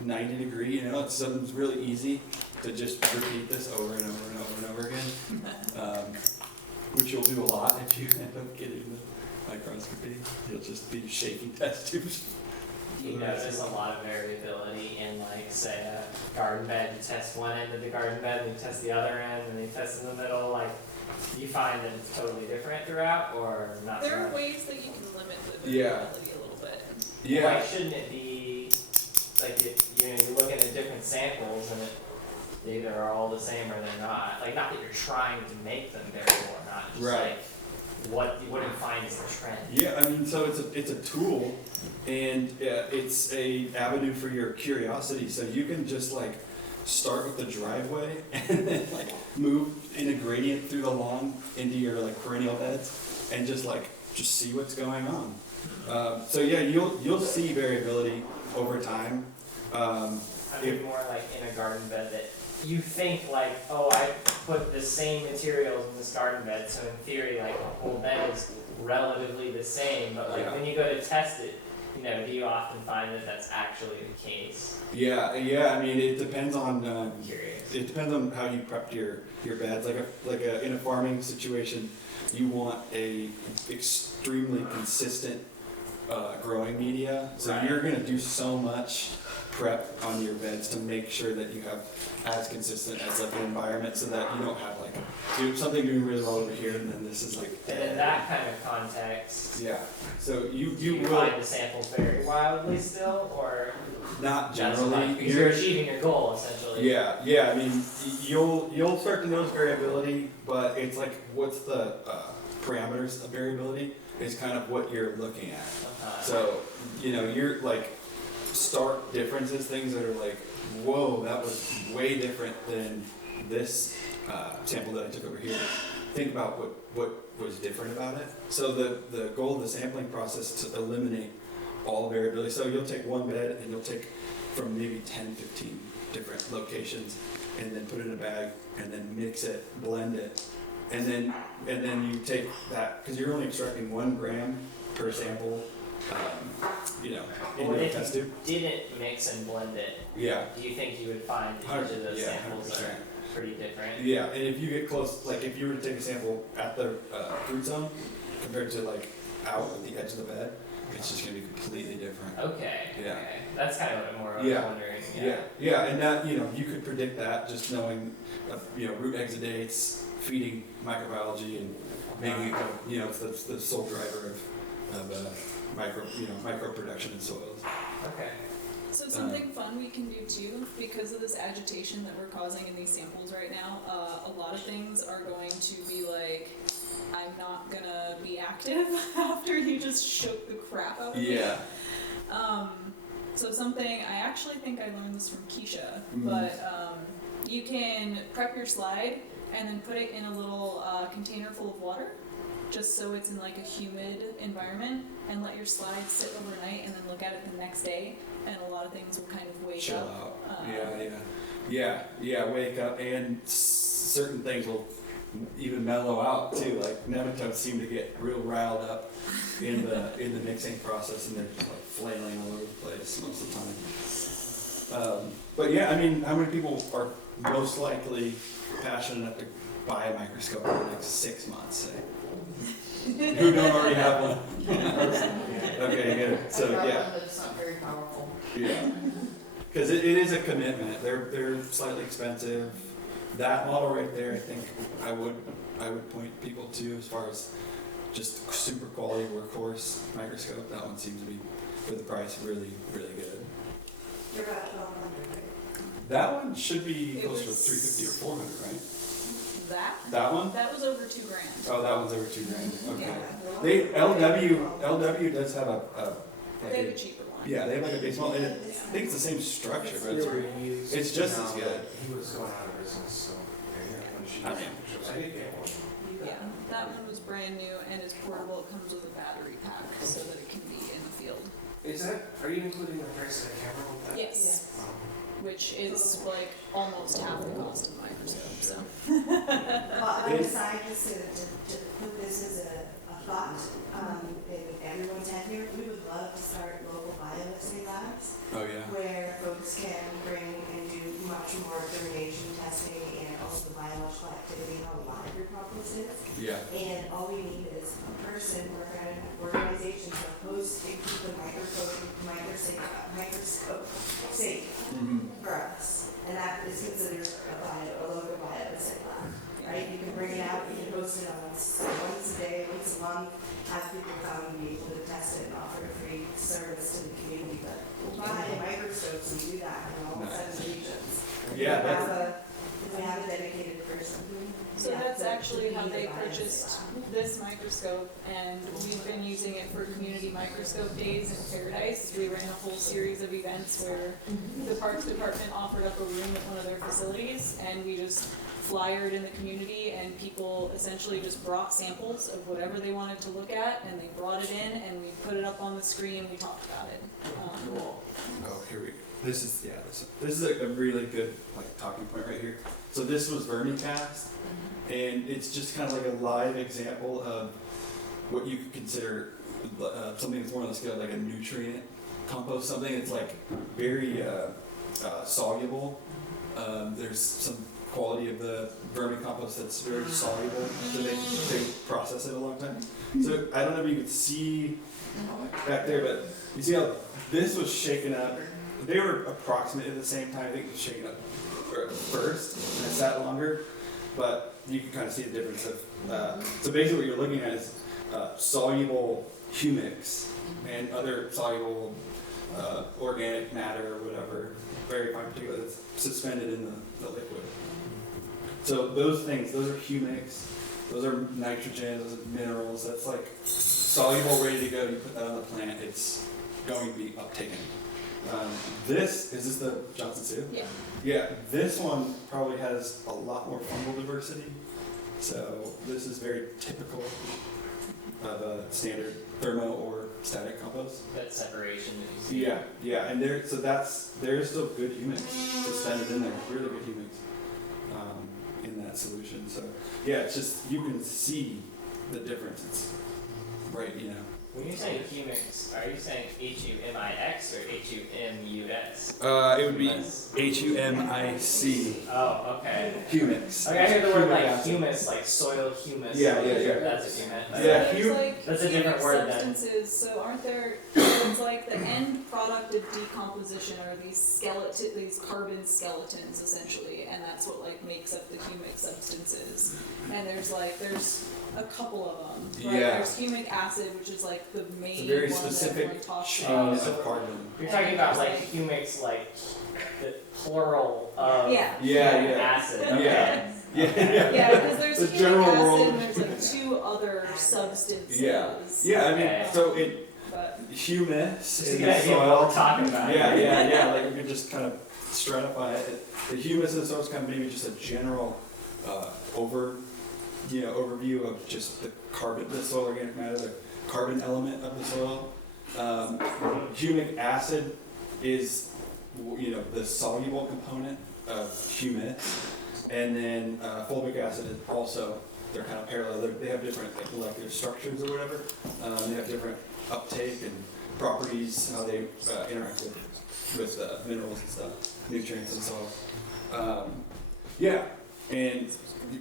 90 degree, it's something really easy to just repeat this over and over and over and over again, which you'll do a lot if you end up getting the microscopy. You'll just be shaking test tubes. You notice a lot of variability in, say, a garden bed. You test one end of the garden bed, and you test the other end, and you test in the middle. Do you find that it's totally different throughout, or not? There are ways that you can limit the variability a little bit. Yeah. Why shouldn't it be you're looking at different samples, and they either are all the same or they're not. Not that you're trying to make them variable or not. Just right. What do you find is the trend? Yeah, so it's a tool, and it's a avenue for your curiosity. So you can just start with the driveway and then move in a gradient through the lawn into your perennial beds, and just see what's going on. So yeah, you'll see variability over time. I mean, more in a garden bed that you think I put the same materials in this garden bed, so in theory the whole bed is relatively the same, but when you go to test it, do you often find that that's actually the case? Yeah. I mean, it depends on. Curious. It depends on how you prepped your beds. In a farming situation, you want a extremely consistent growing media. So right. You're going to do so much prep on your beds to make sure that you have as consistent as an environment, so that you don't have something doing really well over here and then this is And in that kind of context, yeah. So you will find the samples vary wildly still, or not generally. Because you're achieving your goal essentially. Yeah. I mean, you'll start to notice variability, but it's what's the parameters of variability is kind of what you're looking at. Uh-huh. So you're stark differences, things that are like, whoa, that was way different than this sample that I took over here. Think about what was different about it. So the goal of the sampling process is to eliminate all variability. So you'll take one bed and you'll take from maybe 10, 15 different locations and then put it in a bag and then mix it, blend it, and then you take that, because you're only extracting 1 gram per sample, into a test tube. Didn't mix and blend it, Yeah. do you think you would find each of those samples 100%. are pretty different? Yeah, and if you get close, like if you were to take a sample at the fruit zone compared to like out at the edge of the bed, it's just gonna be completely different. Okay. Yeah. Okay. That's kind of what more I was Yeah. wondering. Yeah, and that, you could predict that just knowing, root exudates, feeding microbiology and making it, it's the sole driver of micro production in soils. Okay. So something fun we can do too, because of this agitation that we're causing in these samples right now, a lot of things are going to be like, I'm not gonna be active after you just shook the crap out of me. Yeah. So something, I actually think I learned this from Keisha, Mhm. but you can prep your slide and then put it in a little container full of water, just so it's in like a humid environment, and let your slide sit overnight and then look at it the next day, and a lot of things will kind of wake Chill up. out. Yeah, wake up, and certain things will even mellow out too. Like nematodes seem to get real riled up in the mixing process, and they're just like flailing all over the place most of the time. But yeah, I mean, how many people are most likely passionate enough to buy a microscope in the next 6 months, say? Who don't already have one? Okay, good. So yeah. But it's not very powerful. Yeah, because it is a commitment. They're slightly expensive. That model right there, I think I would point people to as far as just super quality workhorse microscope. That one seems to be, for the price, really, really good. You're about 1,200, right? That one should be It closer to was- 350 or 400, right? That One? that was over $2 grand. Oh, that one's over $2,000. Okay. Yeah. They LW does have a They have a cheaper one. yeah, they have like a base model. And I think it's the same structure, but it's just as good. He was going out of business, so when she I mean, I did get one. Yeah, that one was brand new and is portable. It comes with a battery pack so that it can be in the field. Are you including the price of the camera with that? Yes, Um, which is like almost half the cost of a microscope. So Well, I decided just to put this as a thought, in everyone's head here, we would love to start local biochemistry labs, Oh yeah. where folks can bring and do much more germination testing and also the biological activity, how alive your compost is. Yeah. And all we need is a person or an organization to host and keep the microscope safe for us. And that is considered a local biochemistry lab, right? You can bring it out, you can host it once a day, once a month, have people come and be able to test it and offer a free service to the community. But we'll buy microscopes and do that in all Nice. 7 regions. Yeah, If we have a dedicated person. So Yeah, that's the actually how they community purchased bias. this microscope, and we've been using it for community microscope days in Paradise. We ran a whole series of events where the Parks Department offered up a room at one of their facilities, and we just flyered in the community, and people essentially just brought samples of whatever they wanted to look at, and they brought it in, and we put it up on the screen, we talked about it. Cool. Oh, here we go. This is a really good talking point right here. So this was vermicast, and it's just kind of like a live example of what you could consider something that's more on the scale of like a nutrient compost, something that's like very soluble. There's some quality of the vermicompost that's very soluble, so they process it a long time. So I don't know if you can see back there, but you see how this was shaken up. They were approximately at the same time. I think it was shaken up first, and it sat longer, but you can kind of see the difference of. So basically, what you're looking at is soluble humics and other soluble organic matter or whatever, very fine particulate that's suspended in the liquid. So those things, those are humics, those are nitrogen, those are minerals. That's like soluble, ready to go. You put that on the plant, it's going to be uptaken. Is this the Johnson Sioux? Yeah. Yeah, this one probably has a lot more fungal diversity. So this is very typical of a standard thermo or static compost. That separation that you see. Yeah, and there's still good humics suspended in there, really good humics in that solution. So yeah, it's just, you can see the difference. It's right, you know. When you're saying humics, are you saying HUMIX or HUMUS? It would be HUMIC. Oh, okay. Humics. Okay, I hear the word Humic like acid. humus, like soil humus. Yeah. That's what you meant. Yeah, So there's hu- like That's a humic different word then. substances, so aren't there, it's like the end product of decomposition are these carbon skeletons essentially, and that's what like makes up the humic substances. And there's a couple of them, right? Yeah. There's humic acid, which is like the main It's a very one specific that everyone talks chain about. of carbon. You're talking about like humics, like the plural of Yeah. acid. Okay. Yeah, because there's The humic general acid world and there's like two other substances. Yeah, I mean, Okay. so it, But humus Just to in get the an idea of what soil. we're talking about. Yeah, like we could just kind of stratify it. The humus in the soil is kind of maybe just a general overview of just the carbon, the soil organic matter, the carbon element of the soil. Humic acid is, the soluble component of humus, and then fulvic acid is also, they're kind of parallel. They have different molecular structures or whatever. They have different uptake and properties, how they interact with minerals and stuff, nutrients and soil. And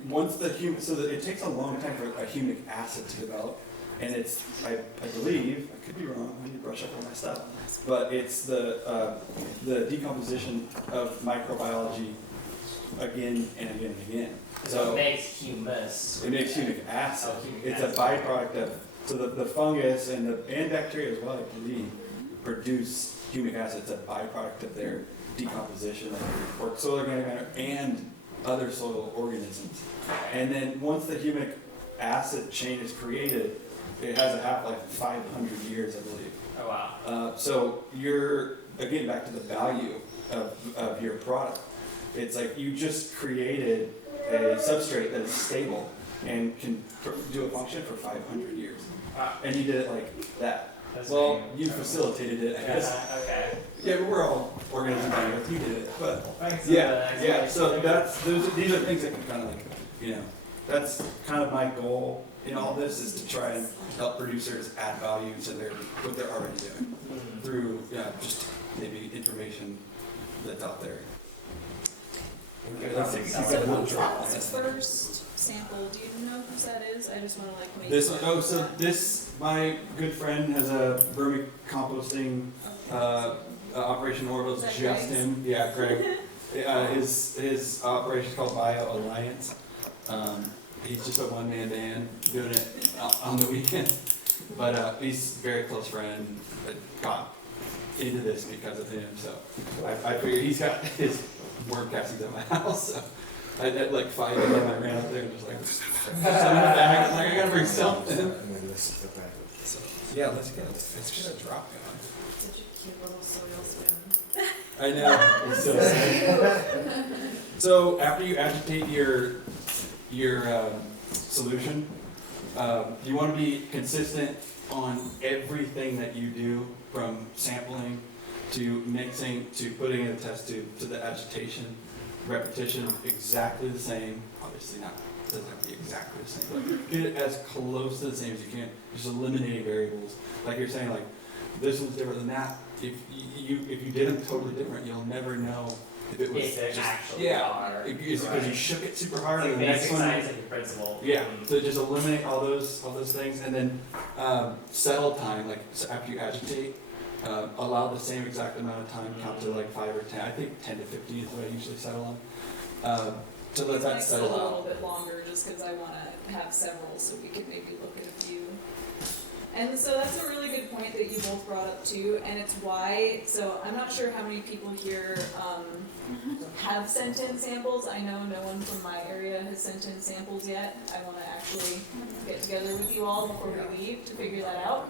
once the so that it takes a long time for a humic acid to develop, and it's, I believe, I could be wrong, I need to brush up on my stuff, but it's the decomposition of microbiology again and again and again. So it makes humus. It makes humic acid. Oh, humic It's acid. a byproduct of, so the fungus and bacteria as well, I believe, produce humic acid. It's a byproduct of their decomposition of soil organic matter and other soil organisms. And then once the humic acid chain is created, it has a half-life of 500 years, I believe. Oh wow. So you're, again, back to the value of your product. It's like you just created a substrate that is stable and can do a function for 500 years. Wow. And you did it like that. That's Well, pretty you incredible. facilitated it, I guess. Okay. Yeah, but we're all organisms on Earth. You did it, but Thanks for the yeah. So explanation. these are things that can kind of that's kind of my goal in all this, is to try and help producers add value to what they're already doing through just maybe information that's out there. Okay, let's see. So We've got one who drop got on the it. first sample? Do you know whose that is? I just want to like make This sure. one, so this, my good friend has a vermicomposting operation in Orville. Is It's that just Greg's? him. Yeah, Greg. His operation is called BioAlliance. He's just a one-man band doing it on the weekend. But he's a very close friend. I got into this because of him. So I figured he's got his work castings at my house. So at like 5 a.m. I ran out there and just like, send it back. I'm like, I gotta bring something. So, yeah, let's get a drop going. Such a cute little soil spoon. I know. It's so sad. So after you agitate your solution, you want to be consistent on everything that you do, from sampling to mixing to putting in a test tube to the agitation, repetition, exactly the same. Obviously not, doesn't have to be exactly the same, but get it as close to the same as you can. Just eliminating variables. Like you're saying, like this one's different than that. If you did them totally different, you'll never know if it was If they just, actually are. Is it because you shook it super hard Like and the next basic one. scientific principle. Yeah, so just eliminate all those things, and then settle time, like so after you agitate, allow the same exact amount of time, count to like 5 or 10. I think 10 to 15 is what I usually settle on. To let that Mine's settle still a little out. bit longer just because I want to have several so we could maybe look at a few. And so that's a really good point that you both brought up too, and it's why, so I'm not sure how many people here have sent in samples. I know no one from my area has sent in samples yet. I want to actually get together with you all before we leave to figure that out.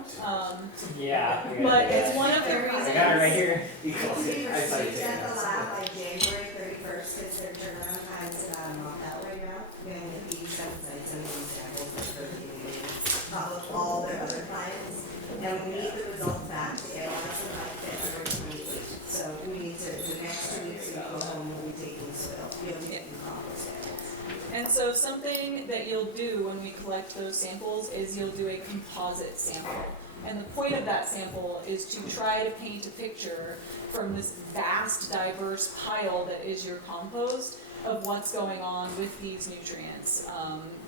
Yeah. But it's one of the reasons. I got it right here. We received at the lab by January 31st, because their turnaround time's about a month out right now. We're gonna get 87 sites and these samples for 13 days, of all their other clients. And we need the results back to get us by February 28th. So we need to, the next 2 weeks, we go home, we'll be taking soil, we'll be taking compost samples. And so something that you'll do when we collect those samples is you'll do a composite sample. And the point of that sample is to try to paint a picture from this vast, diverse pile that is your compost of what's going on with these nutrients,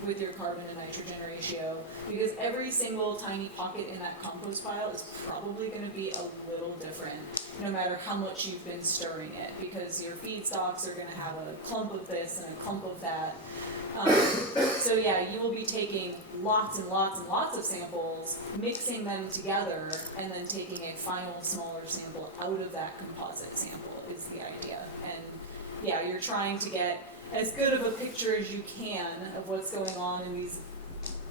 with your carbon and nitrogen ratio, because every single tiny pocket in that compost pile is probably going to be a little different, no matter how much you've been stirring it, because your feedstocks are going to have a clump of this and a clump of that. So yeah, you will be taking lots and lots and lots of samples, mixing them together, and then taking a final smaller sample out of that composite sample is the idea. And yeah, you're trying to get as good of a picture as you can of what's going on in these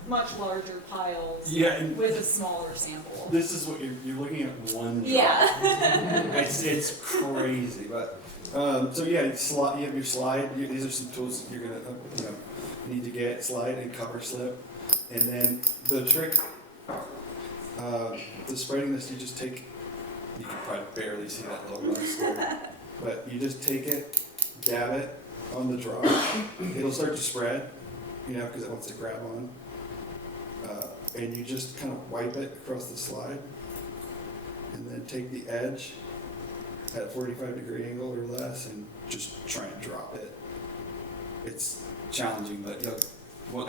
much larger piles and with a smaller sample. this is what you're looking at one drop. Yeah. It's crazy, but so yeah, you have your slide. These are some tools you're gonna need to get: slide and cover slip. And then the trick to spreading this, you just take. You can probably barely see that logo on the square, but you just take it, dab it on the drop. It'll start to spread, because it wants to grab on. And you just kind of wipe it across the slide, and then take the edge at a 45-degree angle or less, and just try and drop it. It's challenging, but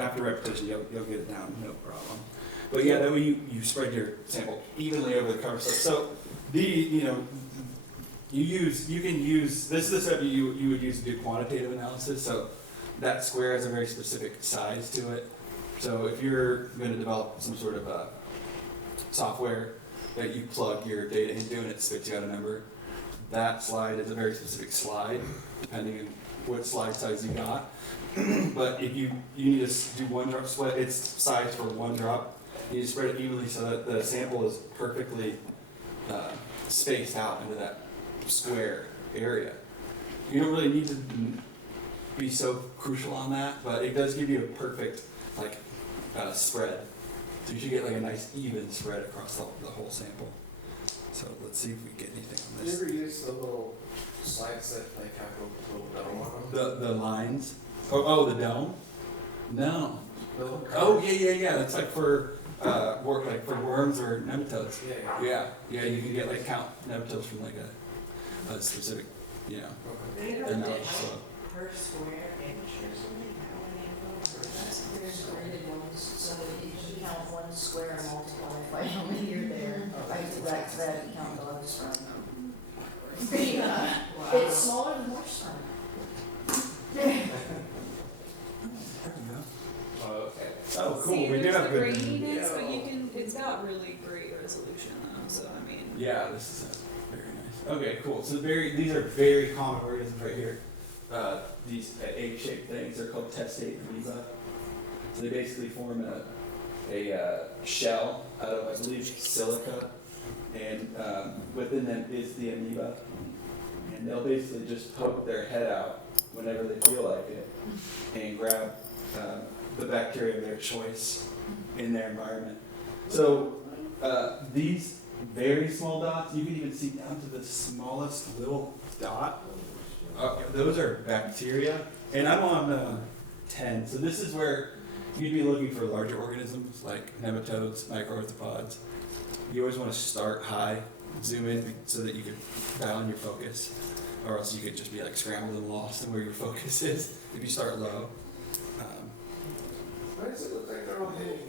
after repetition, you'll get it down, no problem. But yeah, that way you spread your sample evenly over the cover slip. So you can use this is the stuff you would use to do quantitative analysis. So that square has a very specific size to it. So if you're going to develop some sort of software that you plug your data into and it spits you out a number, that slide is a very specific slide, depending on what slide size you got. But if you need to do one drop split, it's sized for one drop. You need to spread it evenly so that the sample is perfectly spaced out into that square area. You don't really need to be so crucial on that, but it does give you a perfect spread. So you should get a nice even spread across the whole sample. So let's see if we get anything on this. You ever use the little slides that have a little dome on them? The lines? Oh, the dome? No. Oh, yeah. That's for worms or nematodes. Yeah. You can get count nematodes from a specific, they're not so. Per square inch or something, how many There's graded ones, so you can count one square and multiply by how many are there. I did that today, I can count the others from. It's smaller than horse Okay. Oh, cool. See, We do there's have the good. graininess, but it's got really great resolution though, so I mean. Yeah, this is very nice. Okay, cool. So these are very common organisms right here. These egg-shaped things, they're called testate amoeba. So they basically form a shell out of, I believe, silica, and within them is the amoeba. And they'll basically just poke their head out whenever they feel like it and grab the bacteria of their choice in their environment. So these very small dots, you can even see down to the smallest little dot. Those are bacteria, and I'm on 10. So this is where you'd be looking for larger organisms like nematodes, microarthropods. You always want to start high, zoom in so that you can dial in your focus, or else you could just be scrambled and lost in where your focus is if you start low. Why does it look like they're all hitting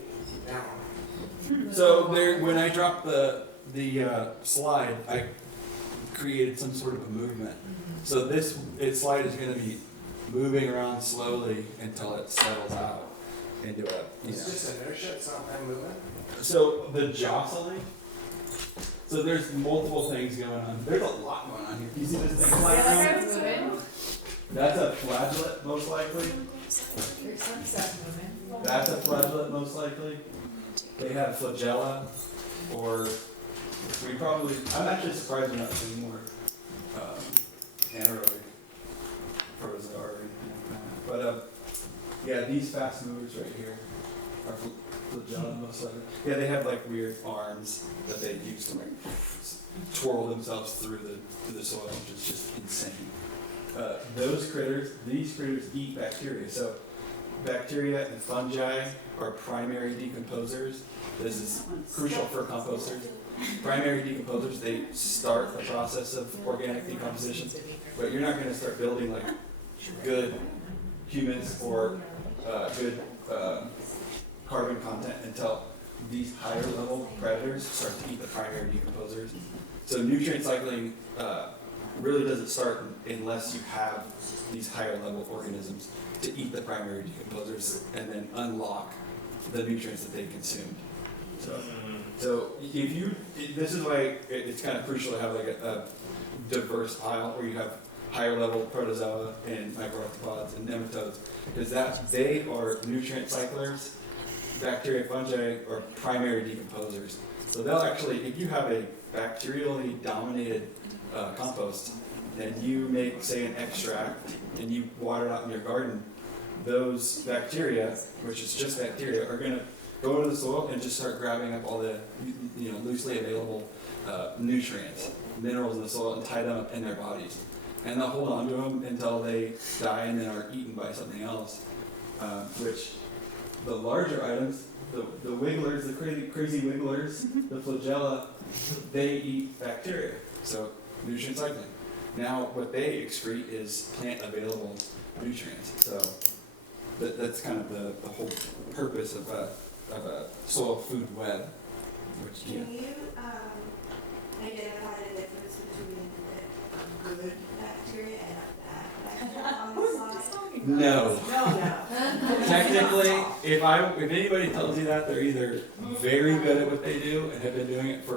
down? So when I dropped the slide, I created some sort of a movement. So this slide is going to be moving around slowly until it settles out. into a, It's just inertia, it's not them moving. So the jostling. So there's multiple things going on. There's a lot going on here. You see this thing flying around? moving. That's a flagellate, most likely. There's some stuff moving. That's a flagellate, most likely. They have flagella, or I'm actually surprised we're not seeing more anaerobic protozoa or anything like that. But yeah, these fast movers right here are flagella, most likely. Yeah, they have like weird arms that they use to like twirl themselves through the soil, which is just insane. These critters eat bacteria. So bacteria and fungi are primary decomposers. This is crucial for composters. Primary decomposers, they start the process of organic decomposition, but you're not going to start building like good humus or good carbon content until these higher level predators start to eat the primary decomposers. So nutrient cycling really doesn't start unless you have these higher level organisms to eat the primary decomposers and then unlock the nutrients that they consumed. So this is why it's kind of crucial to have like a diverse pile where you have higher level protozoa and microarthropods and nematodes, because they are nutrient cyclers. Bacteria, fungi are primary decomposers. So they'll actually, if you have a bacterially dominated compost and you make, say, an extract and you water it out in your garden, those bacteria, which is just bacteria, are going to go into the soil and just start grabbing up all the loosely available nutrients, minerals in the soil, and tie them up in their bodies. And they'll hold on to them until they die and then are eaten by something else, which the larger items, the wigglers, the crazy wigglers, the flagella, they eat bacteria. So nutrient cycling. Now what they excrete is plant available nutrients. So that's kind of the whole purpose of a soil food web. Which, Can you identify the difference between the good bacteria and a bad bacteria on the slide? No. No. Technically, if anybody tells you that, they're either very good at what they do and have been doing it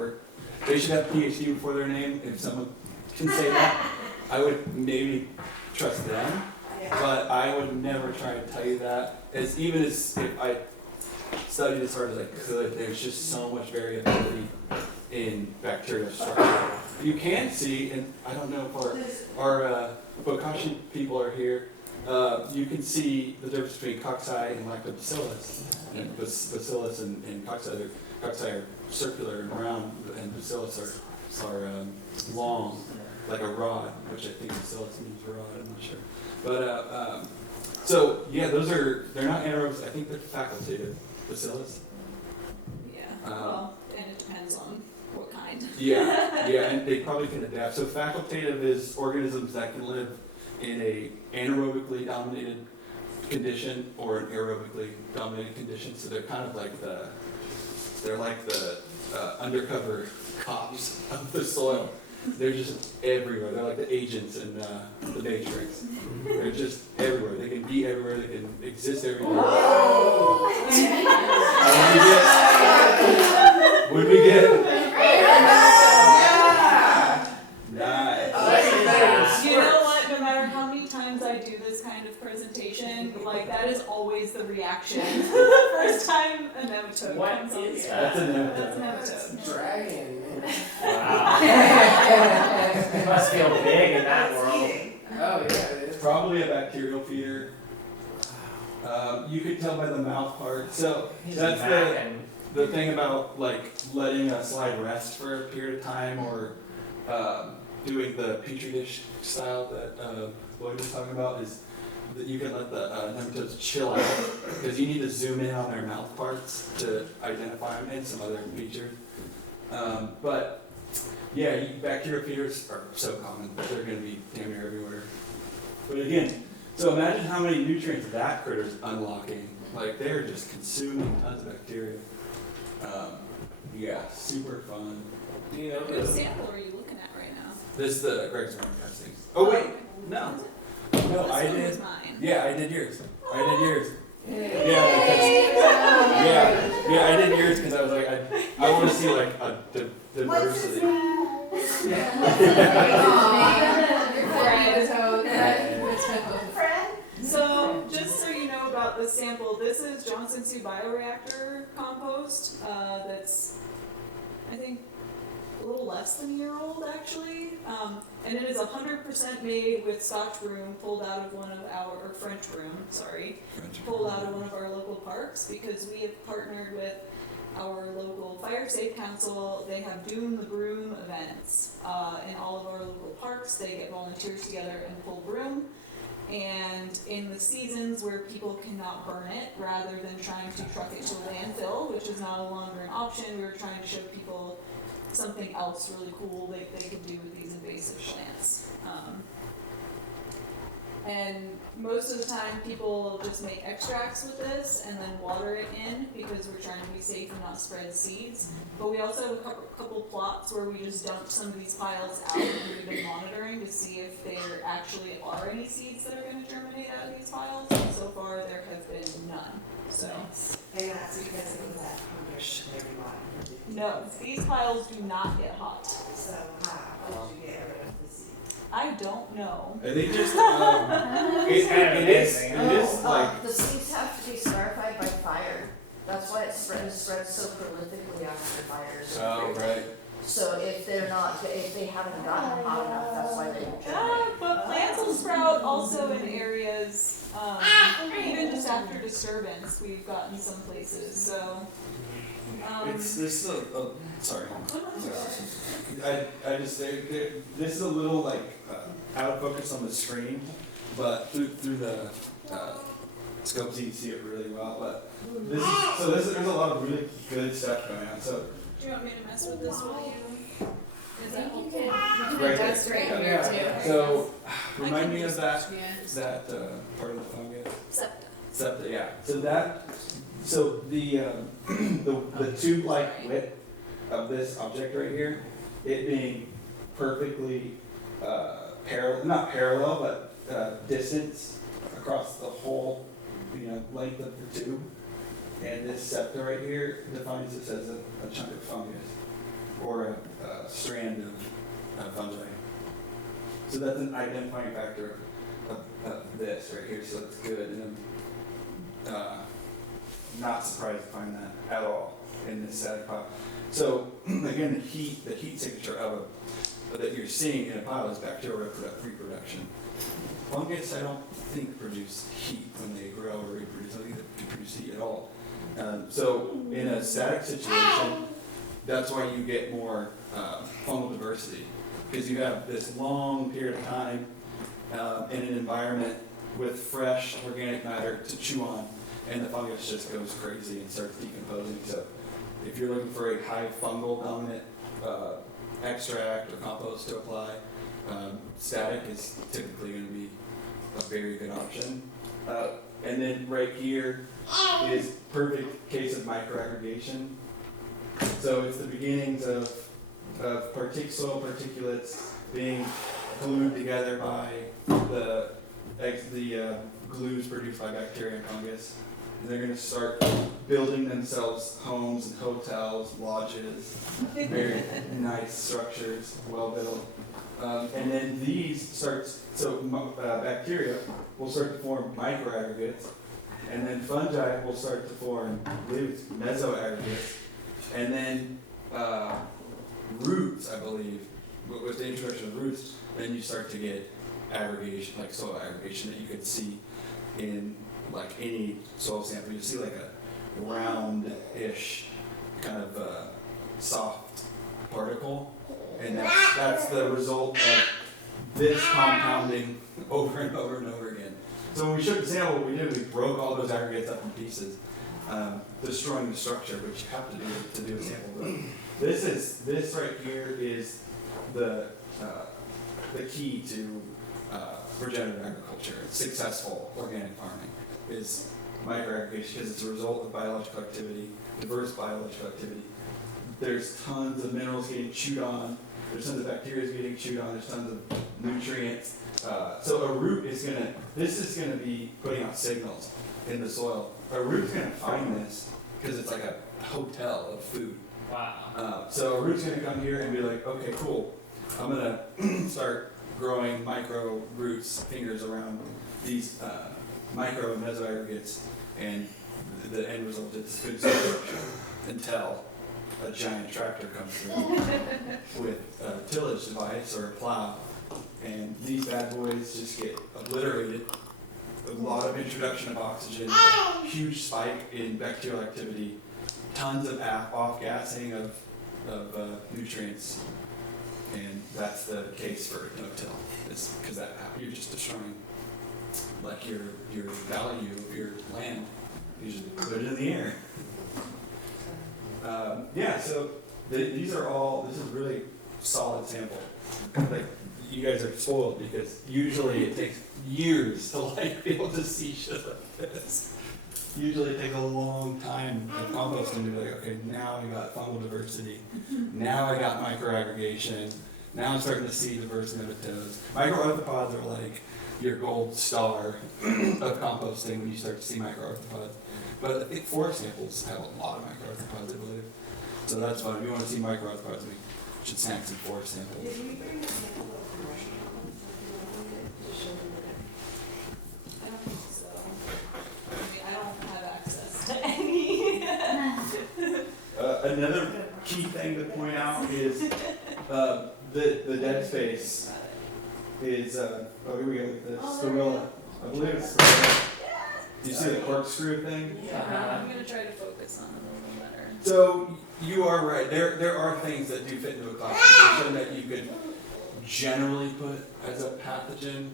they should have a PhD before their name. If someone can say that, I would maybe trust them, but I would never try to tell you that. Even as if I studied as hard as I could, there's just so much variability in bacterial structure. You can see, and I don't know if our bokashi people are here, you can see the difference between cocci and lactobacillus. And bacillus and cocci, cocci are circular and round, and bacillus are long, like a rod, which I think bacillus means rod, I'm not sure. But, so yeah, they're not anaerobes, I think they're facultative. Bacillus? Yeah, well, and it depends on what kind. Yeah, and they probably can adapt. So facultative is organisms that can live in a anaerobically dominated condition or an aerobically dominated condition. So they're kind of like the undercover cops of the soil. They're just everywhere. They're like the agents in the Matrix. They're just everywhere. They can be everywhere. They can exist everywhere. Would we get? Nice. You know what? No matter how many times I do this kind of presentation, like that is always the reaction. The first time a nematode comes on here. That's a nematode. That's a nematode. Dragon. Wow. It must feel big in that world. Oh yeah, it is. Probably a bacterial feeder. You could tell by the mouth part. So that's the thing about like letting a slide rest for a period of time, or doing the petri dish style that Lloyd was talking about, is that you can let the nematodes chill out, because you need to zoom in on their mouth parts to identify them and some other features. But yeah, bacterial feeders are so common. They're going to be damn near everywhere. But again, so imagine how many nutrients that critter's unlocking. Like they're just consuming tons of bacteria. Yeah, super fun. Do you know What sample are you looking at right now? This is the Greg's testing. Oh wait, no. No, This I one did. was mine. Yeah, I did yours. I did yours. Yeah, I did yours because I was like, I want to see like a diversity. So, just so you know about the sample, this is Johnson 2 bioreactor compost. That's, I think, a little less than a year old actually. And it is 100% made with Scotch broom pulled out of one of our, or French broom, sorry, pulled out of one of our local parks because we have partnered with our local fire safe council. They have Doom the Broom events in all of our local parks. They get volunteers together and pull broom. And in the seasons where people cannot burn it, rather than trying to truck it to a landfill, which is no longer an option, we were trying to show people something else really cool that they could do with these invasive plants. And most of the time people just make extracts with this and then water it in because we're trying to be safe and not spread seeds. But we also have a couple plots where we just dump some of these piles out and we've been monitoring to see if there actually are any seeds that are going to germinate out of these piles. And so far there have been none. So. And that's because it was at 100 watt. No, these piles do not get hot. So how did you get rid of the seed? I don't know. They just, it is like, The seeds have to be scarified by fire. That's why it spreads so prolifically after fires. oh, right. So if they haven't gotten hot enough, that's why they don't germinate. But plants will sprout also in areas, even just after disturbance, we've gotten some places, so. This is sorry. I just this is a little like out of focus on the screen, but through the scopes you can see it really well. But there's a lot of really good stuff going on. So Do you want me to mess with this with you? Is that You helpful? can Right. adjust right here too. So remind me of that Yeah. part of the fungus. Septa. Septa, yeah. So the tube-like width of this object right here, it being perfectly not parallel, but distance across the whole, length of the tube. And this septa right here defines this as a chunk of fungus or a strand of fungi. So that's an identifying factor of this right here. So it's good. And then, not surprised to find that at all in this static pile. So again, the heat signature that you're seeing in a pile is bacterial reproduction. Fungus, I don't think produce heat when they grow or reproduce. I don't think they produce heat at all. So in a static situation, that's why you get more fungal diversity, because you have this long period of time in an environment with fresh organic matter to chew on. And the fungus just goes crazy and starts decomposing. So if you're looking for a high fungal dominant extract or compost to apply, static is typically going to be a very good option. And then right here is perfect case of microaggregation. So it's the beginnings of soil particulates being glued together by the glues produced by bacteria and fungus. And they're going to start building themselves homes and hotels, lodges, very nice structures, well built. And then bacteria will start to form microaggregates, and then fungi will start to form mesoaggregates, and then roots, I believe, with the introduction of roots, then you start to get aggregation, like soil aggregation that you could see in like any soil sample. You see like a round-ish kind of soft particle, and that's the result of this compounding over and over and over again. So when we showed the sample, what we did, we broke all those aggregates up in pieces, destroying the structure, which you have to do to do a sample. But this right here is the key to regenerative agriculture, successful organic farming, is microaggregation, because it's a result of biological activity, diverse biological activity. There's tons of minerals getting chewed on, there's tons of bacteria getting chewed on, there's tons of nutrients. So a root this is gonna be putting out signals. in the soil, a root's gonna find this because it's like a hotel of food. Wow. So a root's gonna come here and be like, okay, cool, I'm gonna start growing micro roots, fingers around these micro and meso aggregates, and the end result is food structure until a giant tractor comes through with a tillage device or a plow, and these bad boys just get obliterated. A lot of introduction of oxygen, huge spike in bacterial activity, tons of off-gassing of nutrients, and that's the case for no-till. It's because that you're just destroying like your value of your land. You just put it in the air. Yeah, so these are all. This is really solid sample. Like you guys are spoiled because usually it takes years to like be able to see shit like this. Usually it takes a long time of composting to be like, okay, now I got fungal diversity, now I got microaggregation, now I'm starting to see diverse nematodes. Microarthropods are like your gold star of composting when you start to see microarthropods. But I think forest samples have a lot of microarthropods, I believe. So that's fun. If you want to see microarthropods, we should snag some forest samples. Did we bring a sample of commercial ones to show them that? I don't think so. I mean, I don't have access to any. Another key thing to point out is the dead space is, oh here we go with the Spirilla. I believe it's Spirilla. Do you see the corkscrew thing? Yeah, I'm gonna try to focus on it a little better. So you are right. There are things that do fit into a classification that you could generally put as a pathogen,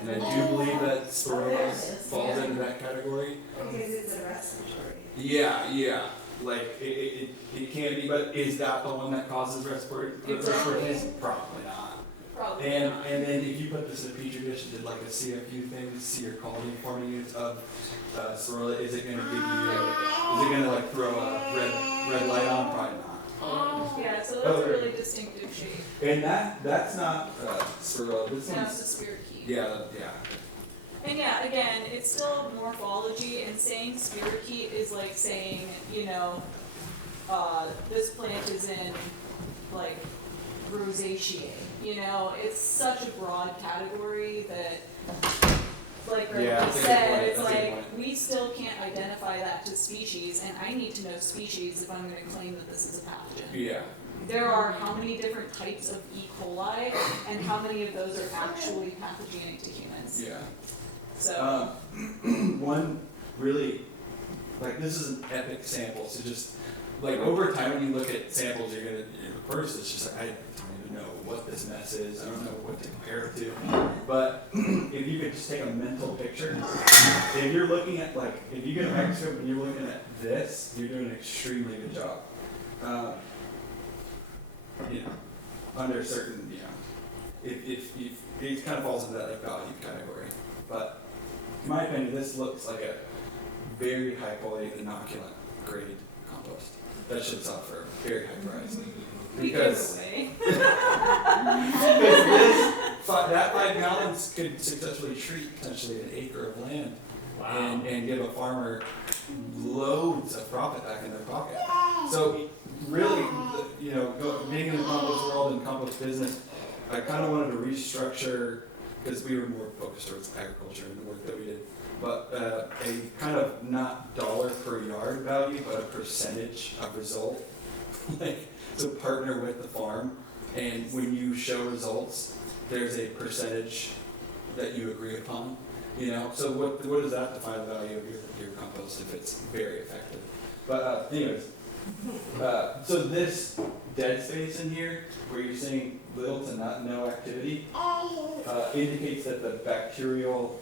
and I do believe that Spirilla falls into that category. Because it's a respiratory. Yeah. Like it can be, but is that the one that causes respiratory disease? Probably not. Probably And not. and then if you put this in a petri dish and did like a CFU thing, see your quality forming units of Spirilla, is it going to give you? Is it going to like throw a red light on? Probably not. Yeah, so that's a really distinctive shape. And that's not Spirilla. This Now one's it's a spirochete. yeah. And yeah, again, it's still morphology, and saying spirochete is like saying, this plant is in like Rosaceae. It's such a broad category that, like Gregory Yeah, that's a good said, point, it's that's a good like point. we still can't identify that to species, and I need to know species if I'm going to claim that this is a pathogen. Yeah. There are how many different types of E. coli, and how many of those are actually pathogenic to humans? Yeah. So. One really, like this is an epic sample, so just like over time when you look at samples, you're gonna, first it's just like, I don't even know what this mess is, I don't know what to compare it to, but if you could just take a mental picture, if you're looking at like, if you get a microscope and you're looking at this, you're doing an extremely good job. Under certain, if it kind of falls into that like value category, but in my opinion, this looks like a very high quality inoculant grade compost. That should sell for a very high price. Because that 5 gallons could successfully treat potentially an acre of land. Wow. And give a farmer loads of profit back in their pocket. So really, being in the compost world and compost business, I kind of wanted to restructure, because we were more focused towards agriculture and the work that we did, but a kind of not dollar per yard value, but a percentage of result. So partner with the farm, and when you show results, there's a percentage that you agree upon. So what does that define the value of your compost if it's very effective? But anyways, so this dead space in here, where you're seeing little to no activity, indicates that the bacterial,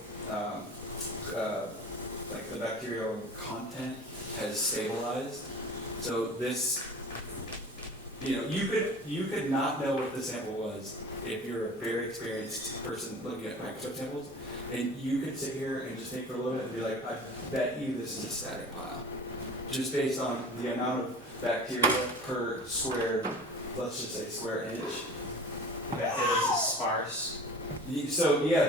the bacterial content has stabilized. So this, you could not know what the sample was if you're a very experienced person looking at microscope samples, and you could sit here and just think for a little bit and be like, I bet you this is a static pile, just based on the amount of bacteria per square, let's just say square inch. This is sparse. So yeah,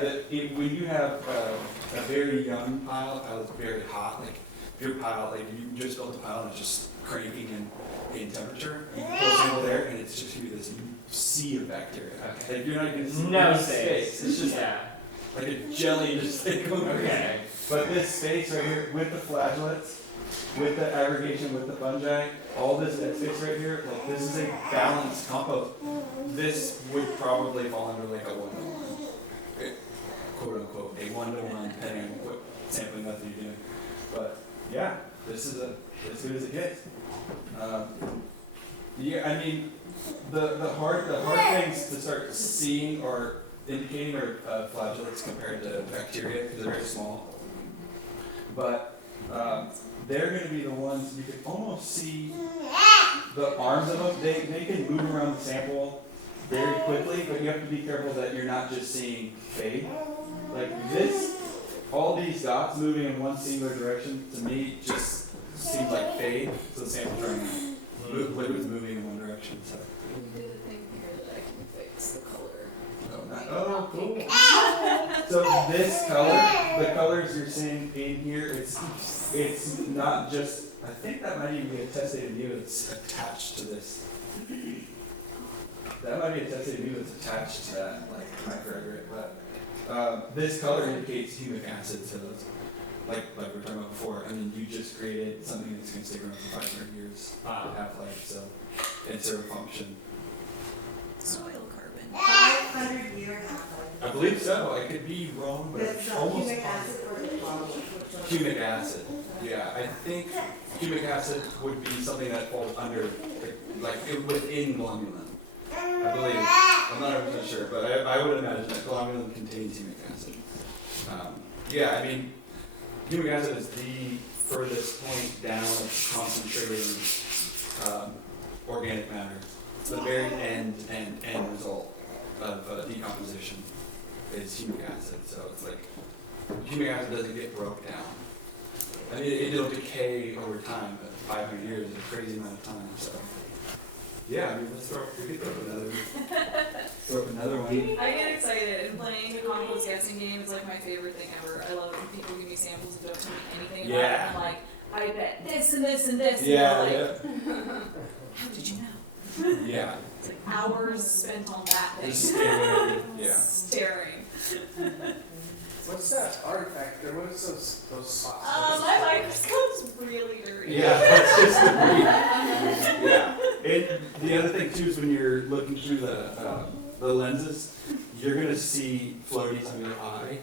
when you have a very young pile that's very hot, like if your pile, like if you just built a pile and it's just cranking in temperature, you can pull a sample there and it's just gonna be this sea of bacteria. Okay. Like you're not gonna see No any space. It's just Yeah. like a jelly just like going crazy. Okay. But this space right here with the flagellates, with the aggregation, with the fungi, all this dead space right here, like this is a balanced compost. This would probably fall under like a 1-to-1, quote unquote, a 1-to-1, depending on what sampling method you're doing. But yeah, this is as good as it gets. Yeah, I mean, the hard things to start seeing or indicating are flagellates compared to bacteria because they're very small. But they're going to be the ones you can almost see the arms of them. They can move around the sample very quickly, but you have to be careful that you're not just seeing fade. Like this, all these dots moving in one singular direction, to me, just seems like fade. So the sample's trying to move, liquid's moving in one direction. So. We do the thing here that I can fix the color. Oh, cool. So this color, the colors you're seeing in here, it's not just, I think that might even be a testated view that's attached to this. That might be a testated view that's attached to that, like microaggregate, but this color indicates humic acid, so it's like we were talking about before. I mean, you just created something that's going to stick around for 500 years, half-life, so it's a function. Soil carbon. 500-year half-life. I believe so. I could be wrong, but That's it's almost humic acid or the globule? humic acid. Yeah, I think humic acid would be something that falls under, within glomalin. I believe. I'm not 100% sure, but I would imagine that glomalin contains humic acid. Yeah, I mean, humic acid is the furthest point down of concentrated organic matter. It's the very end result of decomposition is humic acid. So it's like humic acid doesn't get broke down. I mean, it'll decay over time, but 500 years is a crazy amount of time. So yeah, I mean, we could throw up another one. I get excited. Playing the compost guessing game is like my favorite thing ever. I love it when people give me samples and don't tell me anything about it. I'm like, I bet this and this and this. Yeah, and yeah. like, how did you know? Yeah. It's like hours spent on that thing. Just staring at it. Yeah. Staring. What's that artifact there? What is those spots? My microscope's really dirty. Yeah, that's just the brief. Yeah. The other thing too is when you're looking through the lenses, you're gonna see floaties on your eye,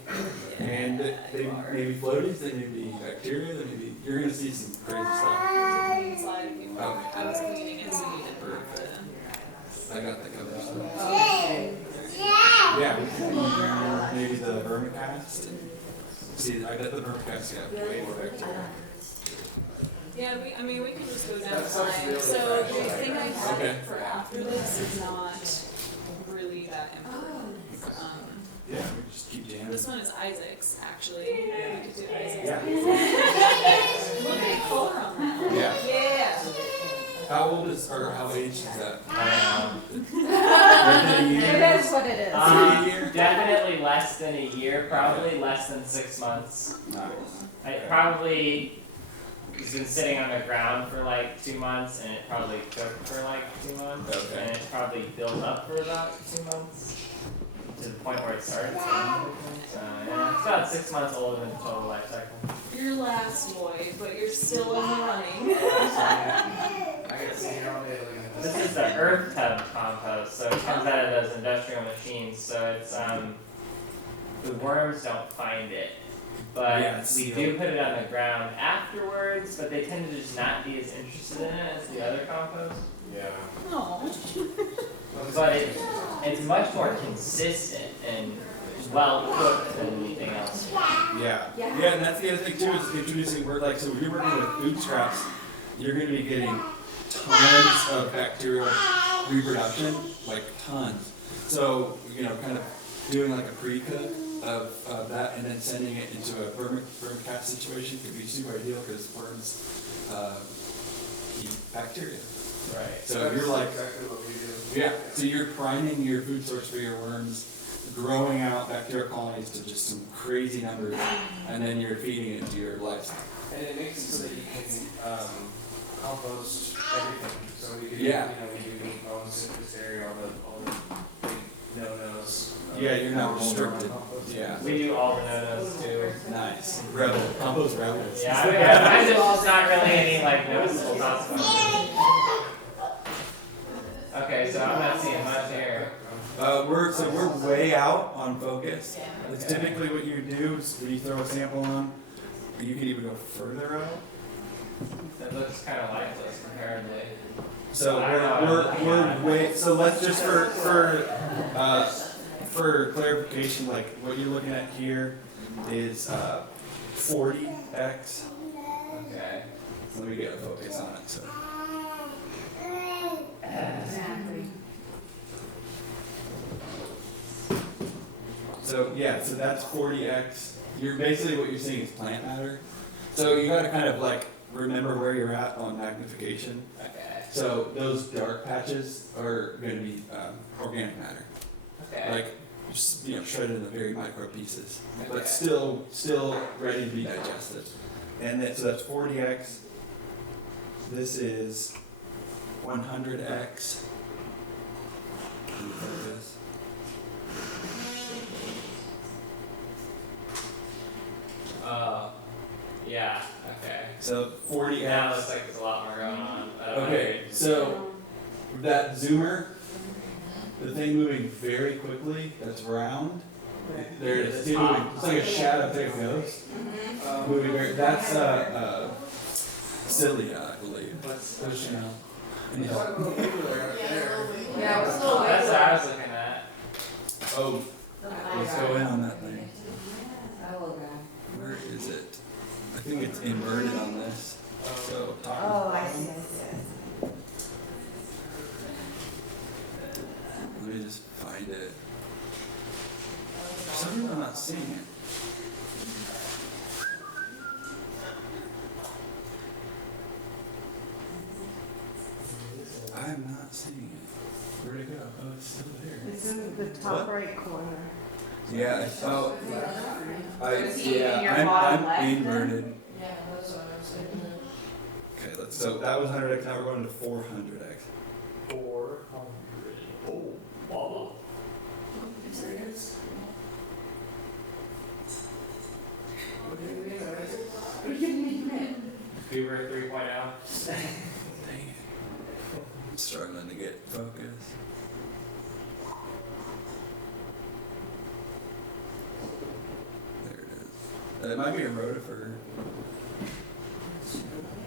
and they may be floaties, they may be bacteria, they may be. You're gonna see some crazy stuff. Okay. I was cleaning it, so you didn't burn it. I got that covered. So. Okay. Yeah, we could maybe the vermicast. See, I bet the vermicast got way more bacteria. Yeah, we can just go down That the sounds line. really So fresh. the thing I have Okay. for after this is not really that important. Yeah, we just keep jamming. This one is Isaac's, actually. We could do Isaac's. Yeah. Look at the color on that one. Yeah. Yeah. How old is, or how aged is that? Within a It year? is what it is. A year? Definitely less than a year, probably less than 6 months. Nice. It probably has been sitting on the ground for like 2 months, and it probably cooked for like 2 months, Okay. and it's probably built up for about 2 months to the point where it starts. Yeah, it's about 6 months older than the total life cycle. Your last Lloyd, but you're still in the running. I got to see here all day looking at this. This is the earth tub compost, so it comes out of those industrial machines. So it's the worms don't find it, but Yeah, it's we sealed. do put it on the ground afterwards. But they tend to just not be as interested in it as the other compost. Yeah. Oh. But it's much more consistent and well cooked than anything else. Yeah. Yeah, and that's the other thing too, is introducing so when you're working with food scraps, you're gonna be getting tons of bacterial reproduction, like tons. So, kind of doing like a pre-cook of that and then sending it into a vermicast situation could be super ideal because worms eat bacteria. Right. So you're like, exactly what we do. yeah, so you're priming your food source for your worms growing out bacterial colonies to just some crazy numbers, and then you're feeding it to your livestock. And it makes it so that you can compost everything. So we do, Yeah. we do meat bones, surface area, all the big no-nos. Yeah, you're not restricted. Compost. Yeah. We do all the no-nos too. Nice. Rebel. Compost rebels. Yeah, I mean, I find there's not really any like noticeable consequences. Okay, so I'm not seeing much here. We're way out on focus. It's typically what you do is when you throw a sample on, you can even go further out. It looks kind of lifeless comparatively. So we're way. So let's just for clarification, like what you're looking at here is 40x. Okay. Let me get a focus on it. So. Exactly. So yeah, so that's 40x. You're basically what you're seeing is plant matter. So you gotta kind of like remember where you're at on magnification. Okay. So those dark patches are gonna be organic matter, Okay. like just, shredded into very micro pieces, Okay. but still ready to be digested. And so that's 40x. This is 100x. Can you focus? Yeah. Okay. So 40x. Now it looks like there's a lot more going on. Okay, so that zoomer, the thing moving very quickly, that's round. There it is. It's like a shadow, there it goes. Moving very. That's cilia, I believe. What's Yeah, Yeah, it was a Oh, little that's bit. what I was looking at. Oh, let's go in on that thing. Oh, God. Where is it? I think it's inverted on this. So top and Oh, I bottom. see, I see. Let me just find it. For some reason I'm not seeing it. I am not seeing it. Where'd it go? Oh, it's still there. It's in the top right corner. Yeah, oh, Is he in your bottom left I'm then? inverted. Yeah, that's what I was saying. Okay, so that was 100x, now we're going to 400x. 400. Oh, wow. Fever 3.0. Dang it. I'm struggling to get focus. There it is. It might be a rotifer.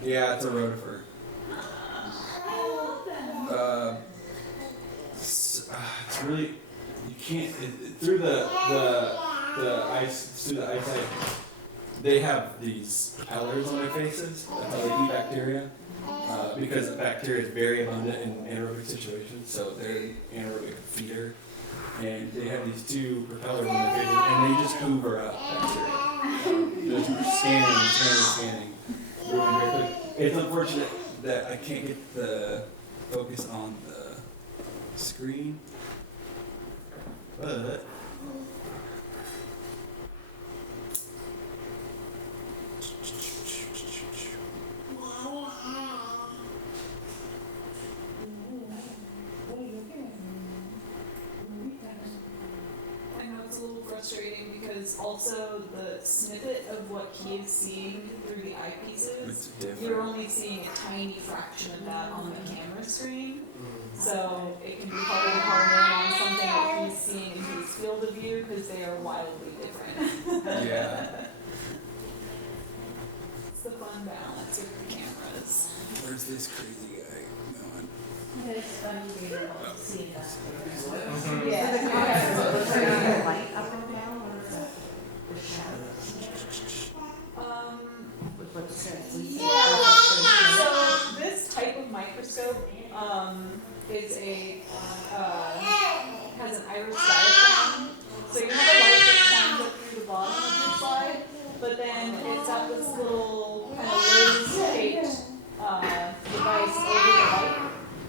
Yeah, it's a rotifer. It's really, you can't, through the ice, through the eyesight, they have these propellers on their faces. That's how they eat bacteria. Because bacteria is very abundant in anaerobic situations, so they're an anaerobic feeder. And they have these two propellers on their faces, and they just hoover up bacteria. Just scanning, moving very quick. It's unfortunate that I can't get the focus on the screen, but I know it's a little frustrating because also the snippet of what he is seeing through the eyepieces, it's you're different. only seeing a tiny fraction of that on the camera screen. So it can be harder to hone in on something that he's seeing in his field of view because they are wildly different. Yeah. It's the fun balance of the cameras. Where's this crazy guy going? It's unbelievable to see that. Yeah. The color, was there a light up or down, or is that the shadow? What's that? Yeah. So this type of microscope is has an iris diaphragm. So you have a light that shines up through the bottom of your slide, but then it's got this little kind of lens-shaped device over the light,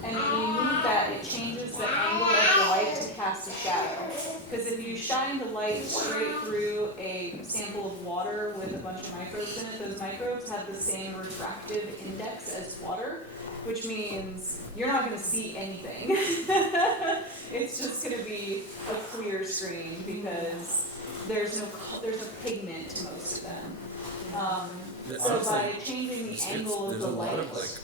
and when you move that, it changes the angle of the light to cast a shadow. Because if you shine the light straight through a sample of water with a bunch of microbes in it, those microbes have the same refractive index as water, which means you're not going to see anything. It's just going to be a clear screen because there's no pigment to most of them. So by changing the angle of the light,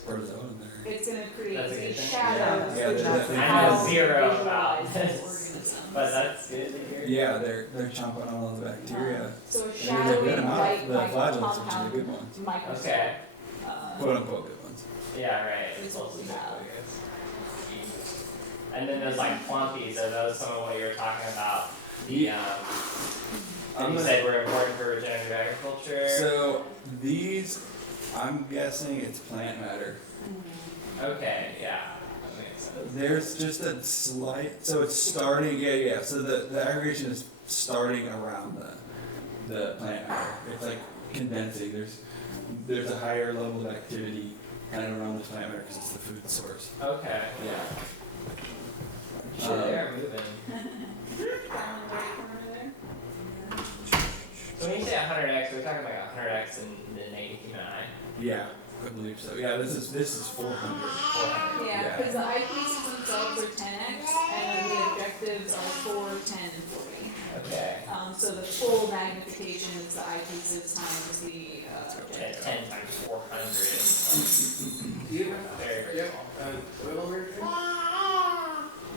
protozoa in there. it's going to create That's a good these thing. shadows, Yeah, which they're is definitely how I'm a zero we about visualize this. these organisms. But that's good to hear. Yeah, they're chomping on all the bacteria. So a And there's a shadowy good amount white of the flagellants, which are the compound good ones. microscope. Okay. Quote unquote good ones. Yeah, right. It's what we have. And then those like plumpies, are those some of what you were talking about? The I'm you gonna- said were important for regenerative agriculture. So these, I'm guessing it's plant matter. Okay, yeah, that makes sense. There's just a slight, so it's starting, yeah. So the aggregation is starting around the plant matter. It's like condensing. There's a higher level of activity kind of around the plant matter because it's the food source. Okay. Yeah. Sure, they're moving. Down in the right corner there. So when you say 100x, we're talking about 100x in the naked human eye. Yeah, I believe so. Yeah, this is 400. 400. Yeah, Yeah. because the eyepieces themselves are 10x, and the objectives are 4, 10, and 40. Okay. So the full magnification is the eyepieces times the At objective. 10 times 400. Do you have Very, very yeah, small. oil mercury?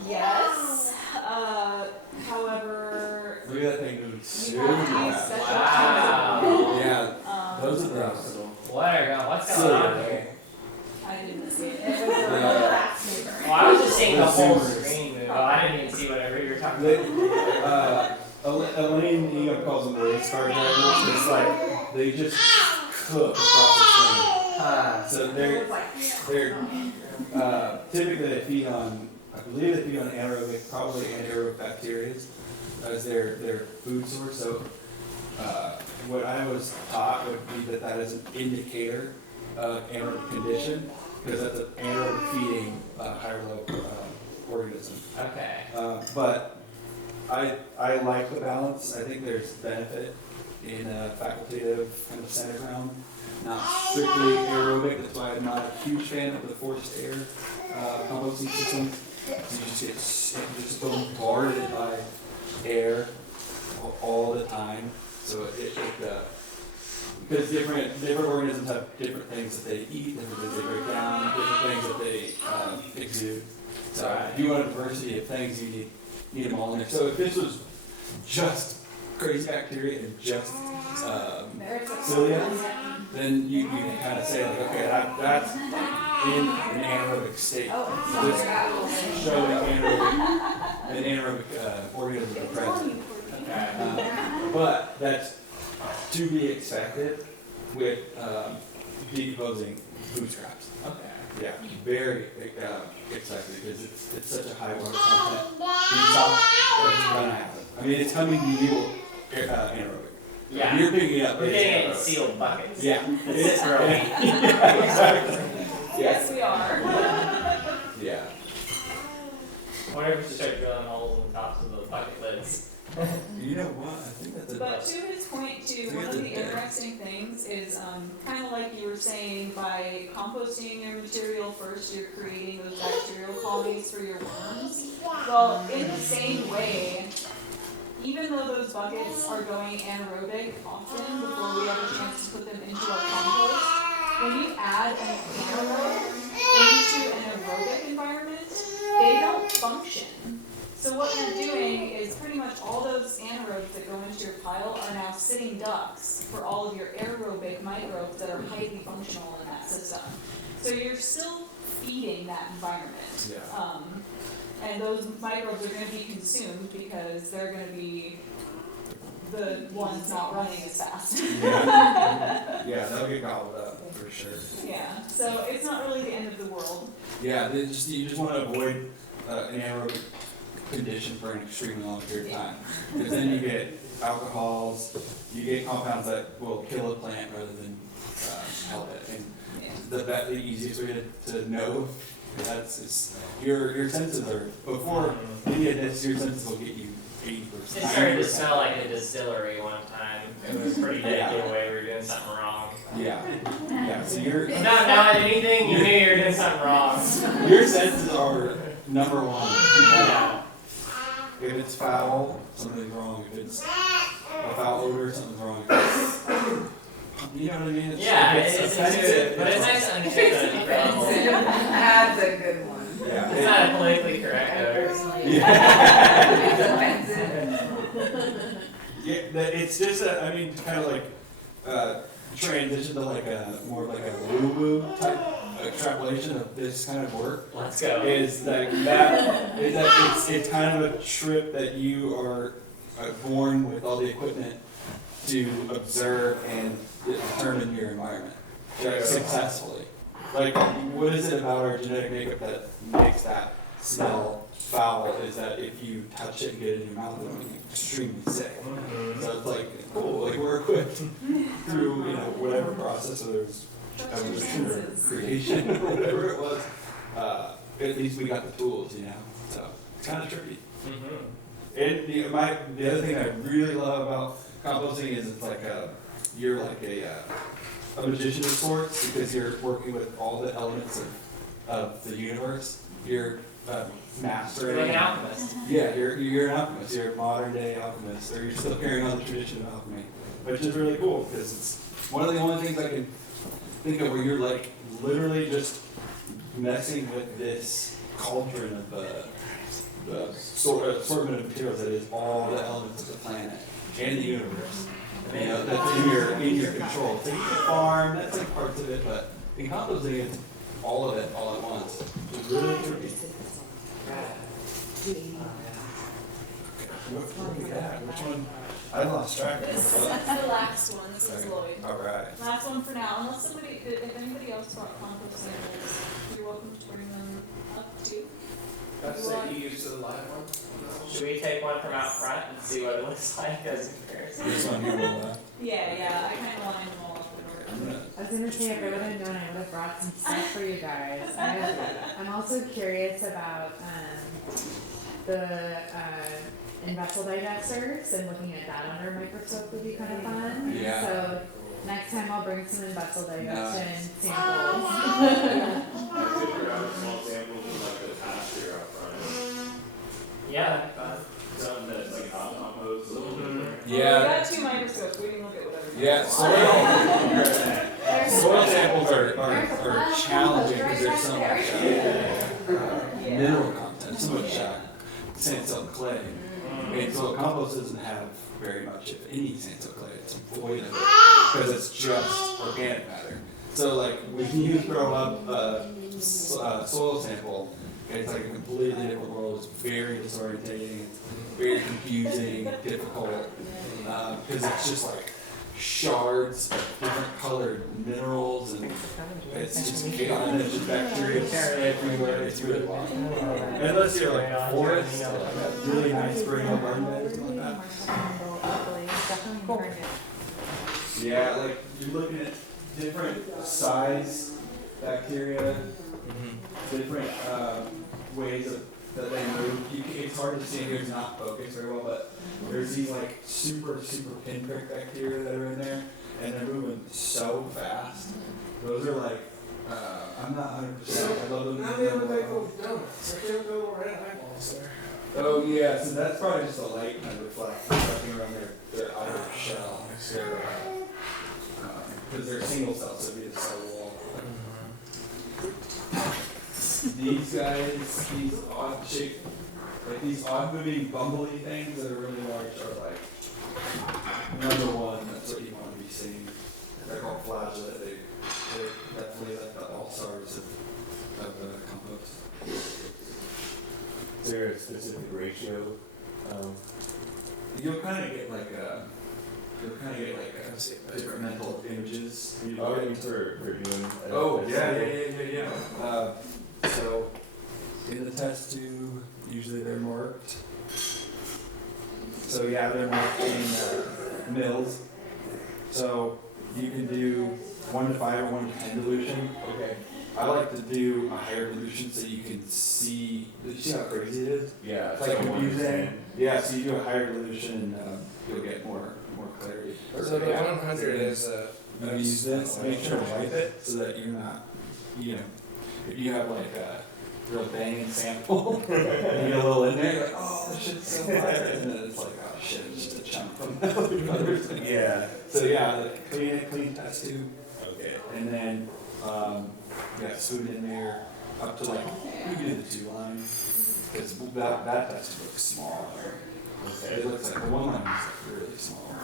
Yes, however, Look at that thing moving you super have to use fast. special Wow. Yeah, those are the. What's going on here? I didn't see it. It was a Yeah. Well, I was just seeing the whole Consumers. screen move. Oh, I didn't even see whatever you were talking about. Elaine Ego calls them race car drivers. It's like they just cook across the screen. So they're typically they feed on, I believe they feed on anaerobic, probably anaerobic bacteria as their food source. So what I was taught would be that is an indicator of anaerobic condition because that's an anaerobic feeding higher level organism. Okay. But I like the balance. I think there's benefit in a facultative kind of center ground, not strictly aerobic. That's why I'm not a huge fan of the forced air composting systems. You just get just bombarded by air all the time. So because different organisms have different things that they eat, different things they break down, different things that they exude. So if you want a diversity of things, you need them all in there. So if this was just crazy bacteria and just cilia, then you can kind of say like, okay, that's like in an anaerobic state. Just showing an anaerobic organism are present. But that's to be expected with decomposing food scraps. Okay. Yeah, very expected because it's such a high water content. It's gonna happen. I mean, it's coming to you anaerobic. Yeah. You're picking it up. We're it's getting it in anaerobic. sealed buckets. Yeah. It's growing. Yeah, exactly. Yes, we are. Yeah. I wonder if we should start drilling holes in the tops of those bucket lids. You know what? I think that's But to his point too, one of the interesting things is kind of like you were saying, by composting your material first, you're creating those bacterial colonies for your worms. Well, in the same way, even though those buckets are going anaerobic often before we have a chance to put them into our compost, when you add an anaerobe into an aerobic environment, they don't function. So what you're doing is pretty much all those anaerobes that go into your pile are now sitting ducks for all of your aerobic microbes that are highly functional in that system. So you're still feeding that environment. Yeah. And those microbes are going to be consumed because they're going to be the ones not running as fast. Yeah, they'll get gobbled up for sure. Yeah, so it's not really the end of the world. Yeah, you just want to avoid an anaerobic condition for an extremely long period of time. Because then you get alcohols, you get compounds that will kill a plant rather than help it. And Yeah. the easiest way to know that's is your senses are, before any of this, your senses will get you 80%. It started to smell like a distillery one time. It was pretty big giveaway we were doing something wrong. Yeah. Yeah, so your Not knowing anything, you knew you were doing something wrong. your senses are number one. Yeah. If it's foul, something's wrong. If it's a foul odor, something's wrong. If it's, you know what I mean? Yeah, if it's offensive, intuitive, but it's nice to understand that it's level. That's a good one. Yeah. It's not a politically correct odor. Yeah. It's offensive. Yeah, it's just I mean, kind of like transition to like a more like a woo-woo type extrapolation of this kind of work. Let's go. Is like that it's kind of a trip that you are born with all the equipment to observe and determine your environment successfully. Like, what is it about our genetic makeup that makes that smell foul? Is that if you touch it and get it in your mouth, it'll make you extremely sick. So it's like, cool, like we're equipped through, you know, whatever process, whether it's evolution or creation or whatever it was, at least we got the tools, you know, so it's kind of tricky. And the other thing I really love about composting is it's like you're like a magician of sorts, because you're working with all the elements of the universe. You're mastering. You're like an alchemist. Yeah, you're an alchemist. You're a modern day alchemist, or you're still carrying on the tradition of alchemy, which is really cool because it's one of the only things I can think of where you're like literally just messing with this cauldron of the assortment of materials that is all the elements of the planet and the universe. You know, that's in your control. So you can farm, that's like parts of it, but in composting it's all of it all at once. It's really tricky. What we got? Which one? I lost track. This is the last one, this is Lloyd. Alright. Last one for now, unless if anybody else brought compost samples, you're welcome to bring them up too. That's the you used to the live one? Should we take one from out front and see what it looks like as a comparison? This one here will Yeah, I kinda lined them all up in order. I'm gonna I was gonna say, if I would have known, I would have brought some stuff for you guys. I'm also curious about the in-vessel digesters, and looking at that under a microscope would be kind of fun. Yeah. So next time I'll bring some in-vessel digestion samples. I figured out small samples of like the pasture up front. Yeah. Something that's like hot compost, a little bit there. We got 2 microscopes, we can look at whatever. Yeah, soil samples are challenging because there's so much mineral content, so much sand, silt, and clay. And soil compost doesn't have very much, if any, sand, silt, clay. It's void of it because it's just organic matter. So like when you throw up a soil sample, it's like a completely different world. It's very disorientating. It's very confusing, difficult, because it's just like shards of different colored minerals, and it's just chaos. And it's just bacteria everywhere. It's really wild. Unless you're like a forest, like a really nice perennial garden bed or something like that. Yeah, like you're looking at different size bacteria, different ways that they move. It's hard to see here, it's not focused very well, but there's these like super pinprick bacteria that are in there, and they're moving so fast. Those are like, I'm not 100%. I love them. Now they look like little donuts. Like they look like little red eyeballs there. Oh yeah, so that's probably just the light kind of reflecting around their outer shell. Because they're single cells, so it'd be the cell wall. These guys, these odd shaped, like these odd moving bumbly things that are really large are like number one. That's what you want to be seeing. They're called flagella. They're definitely like the all-stars of compost. Is there a specific ratio? You'll kind of get like different mental images. For doing. Oh yeah. So in the test tube, usually they're marked. So yeah, they're marked in mils. So you can do 1 to 5 or 1 to 10 dilution. Okay. I like to do a higher resolution so you can see. You see how crazy it is? Yeah, It's like confusing. Yeah, so you do a higher resolution, you'll get more clarity. So the 100 is You use this, make sure to wipe it so that you're not, you know, if you have like a real banging sample, and you get a little in there, you're like, oh, this shit's so fire, and then it's like, oh shit, it's just a chunk from the others. Yeah. So yeah, like, clean test tube, Okay. and then, spoon in there up to like, you do the 2 line, because that test tube looks small. Okay. It looks like the 1 line is like really small.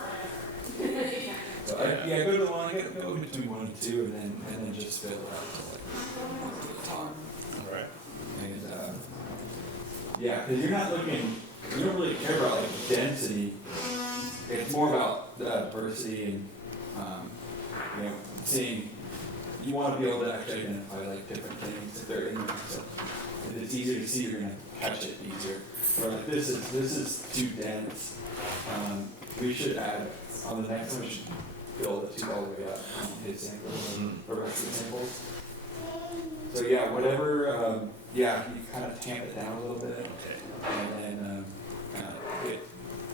So go to the 1, go between 1 and 2, and then just fill it out to the top. Right. And because you're not looking, you don't really care about like density. It's more about diversity and seeing. You want to be able to actually identify like different things if they're in there. So if it's easier to see, you're gonna catch it easier. Or like this is too dense. We should add on the next one. We should fill the tube all the way up on his samples and the rest of the samples. So yeah, whatever. You kind of tamp it down a little bit, and then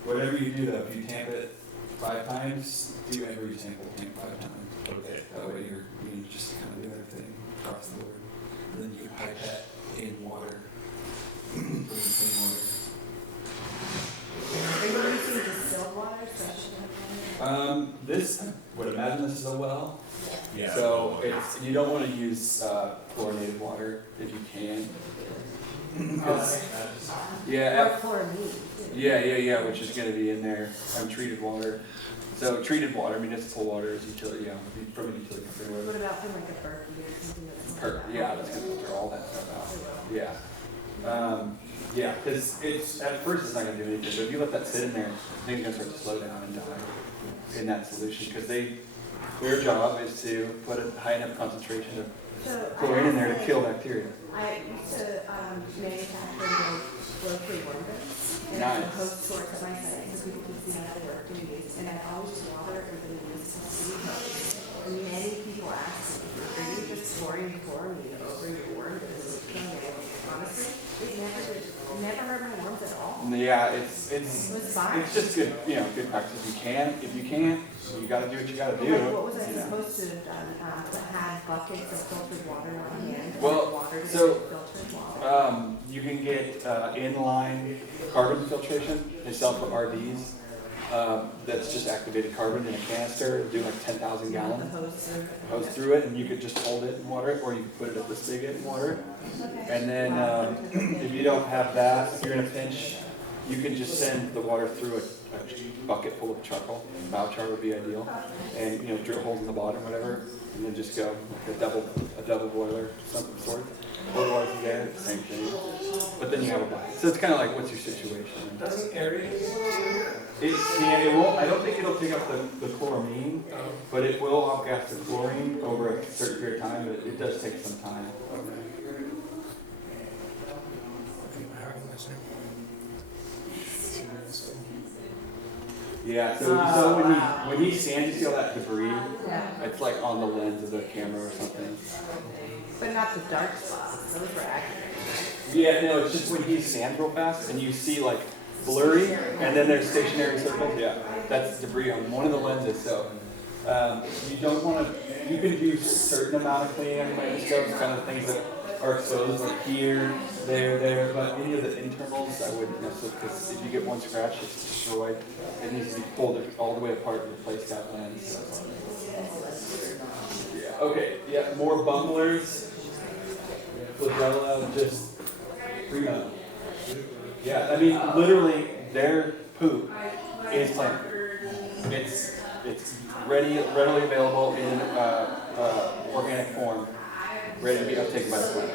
whatever you do though, if you tamp it 5 times, do every sample tamp 5 times. Okay. That way you just kind of do everything across the board. And then you can pipette in water, put in clean water. Are you using distilled water, special? This, I would imagine this is a well. Yeah. So you don't want to use chlorinated water if you can. Yeah, Chloramine. yeah, which is going to be in there. Untreated water. So treated water, municipal water is utility, from a utility company. What about from like a Berkeley or something that's Yeah, that's going to filter all that stuff out. Yeah, because at first it's not going to do anything, but if you let that sit in there, things are going to start to slow down and die in that solution, because their job is to put a high enough concentration of chlorine in there to kill bacteria. I used to manufacture locally worm goods, and Nice. I host stores at my site so people could see how they work and use. And I always water everybody uses seed coats. And many people ask me, are you just pouring chloramine over your worm goods? Honestly, it never hurt my worms at all. Yeah, It was fine. it's just good, good practice. If you can't, you got to do what you got to do. Like, what was I supposed to have done? Had buckets of filtered water on hand. Well, water to so, filtered water. You can get inline carbon filtration. They sell for RVs. That's just activated carbon in a canister. Do like 10,000 gallons. Hose through it, and you could just hold it and water it, or you could put it up the spigot and water it. And then if you don't have that, if you're in a pinch, you can just send the water through a bucket full of charcoal. Biochar would be ideal, and drill holes in the bottom, whatever, and then just go like a double boiler, some sort. Otherwise, again, same thing. But then you have a bucket. So it's kind of like, what's your situation? Doesn't aerate? It won't. I don't think it'll pick up the chloramine, but it will outgas the chlorine over a certain period of time. But it does take some time. Yeah. So when he scans, you see all that debris. Yeah. It's like on the lens of the camera or something. But not the dark spots, those were accurate. Yeah. No, it's just when he scans real fast and you see like blurry, and then there's stationary circles. Yeah, that's debris on one of the lenses. So you don't want to. You can do a certain amount of cleaning on your microscope, kind of things that are exposed, like here, there. But any of the internals, I wouldn't mess with, because if you get one scratch, it's destroyed. It needs to be pulled all the way apart and replace that lens. So. Yeah. Okay. Yeah. More bumblers. Flagella, just primo. Yeah, I mean, literally, their poop is plant. It's readily available in organic form, ready to be uptaken by the plant.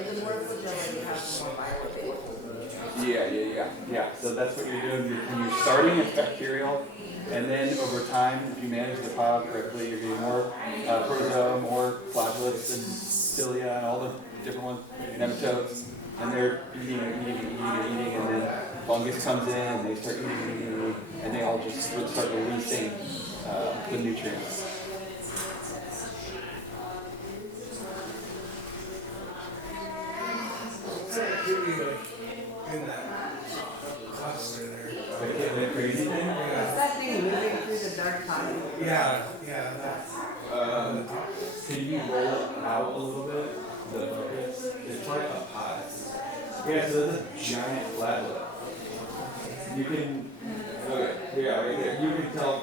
Yeah. So that's what you're doing. When you're starting, it's bacterial, and then over time, if you manage the pile correctly, you're getting more protozoa, more flagellates, and cilia, and all the different ones, nematodes. And they're eating, and then fungus comes in, and they start eating, and they all just start releasing the nutrients. the crazy thing? What's that thing moving through the dark time? Yeah, that's. Can you roll it out a little bit? The focus? It's like a pot. Yeah, so there's a giant flatlet. You can, okay, yeah, right there. You can tell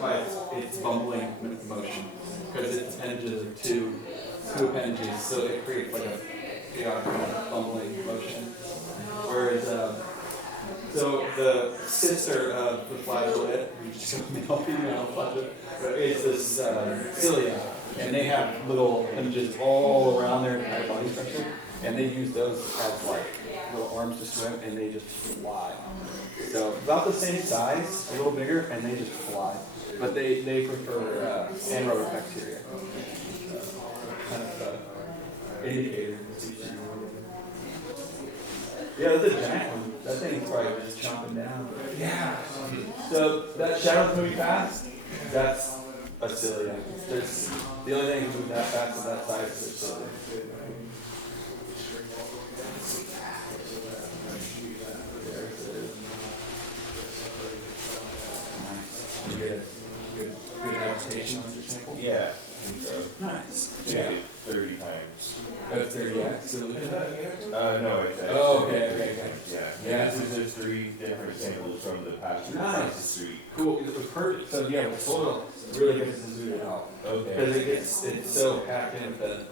by its bumbling motion because its appendages are two appendages, so it creates like a chaotic kind of bumbling motion. Whereas, so the sister of the flagellate, which is a male female flagellate, is this cilia, and they have little appendages all around their entire body structure, and they use those as like little arms to swim, and they just fly. So about the same size, a little bigger, and they just fly. But they prefer anaerobic bacteria. Kind of indicator. Yeah, that's a giant one. That thing's probably just chomping down. Yeah. So that shadow's moving fast. That's a cilia. There's the only thing that moves that fast at that size is a cilia. Good adaptation on your sample? Yeah, I think so. Nice. Yeah, 30 times. That's 30x solution? No, it's Oh, okay. Yeah. Yeah. This is just 3 different samples from the pasture Nice. across the street. Cool, it was perfect. So yeah, the soil really gets to zoom it out. Okay. Because it's so packed in with the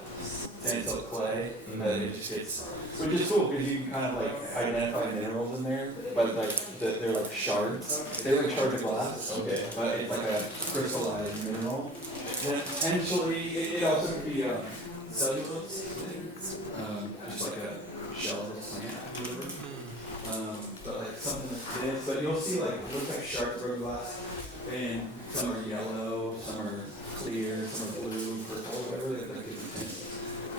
sandsill clay that it just gets, which is cool because you can kind of like identify minerals in there, but like they're like shards. They're like shards of glass. Okay. But it's like a crystallized mineral. And potentially, it also could be cellulose, just like a shell of a plant, or whatever. But like something that's thin. But you'll see like it looks like shards of glass, and some are yellow, some are clear, some are blue, purple, whatever. Like different tints.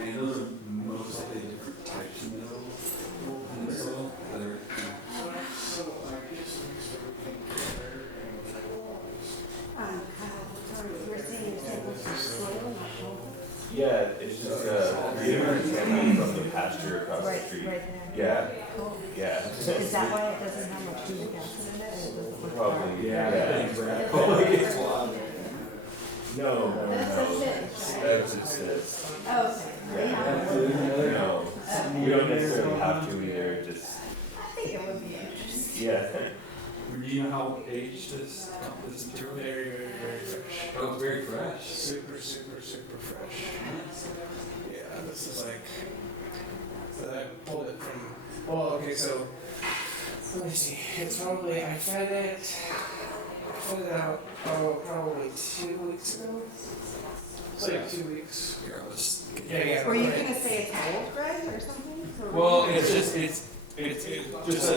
And those are mostly different types of minerals in the soil. That are, We're saying samples from soil, not soil. Yeah, it's just 3 different samples from the pasture across the street. Right there. Yeah. Cool. Yeah. Is that why it doesn't have much humic acid in it? It doesn't look Probably. yeah, Yeah. things are probably gets wild. No. That's just this. Oh, okay. They have one. No. You don't necessarily have to either. Just I think it would be interesting. yeah. Do you know how aged this material is? Very fresh. Oh, it's very fresh. Super fresh. Yeah, this is like. So I pulled it from. Well, okay, so let me see. It's probably I fed it out probably 2 weeks ago. It's like 2 weeks. Here, I'll just. Yeah. Were you gonna say it's old, Greg, or something? Or Well, it's just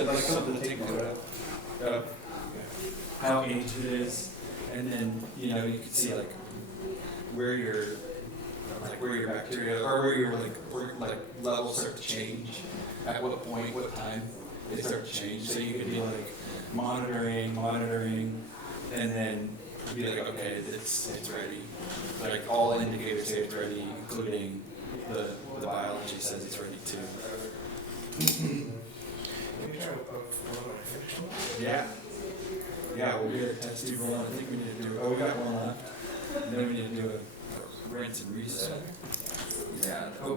like something to take note of how aged it is, and then you can see like where your bacteria or where your like levels start to change, at what point, what time they start to change. So you could be like monitoring, and then be like, okay, it's ready. Like all indicators say it's ready, including the biology says it's ready too. Yeah. Yeah, we'll get a test tube roll. I think we need to do. Oh, we got one left. And then we need to do a rinse and reset. Yeah. Oh,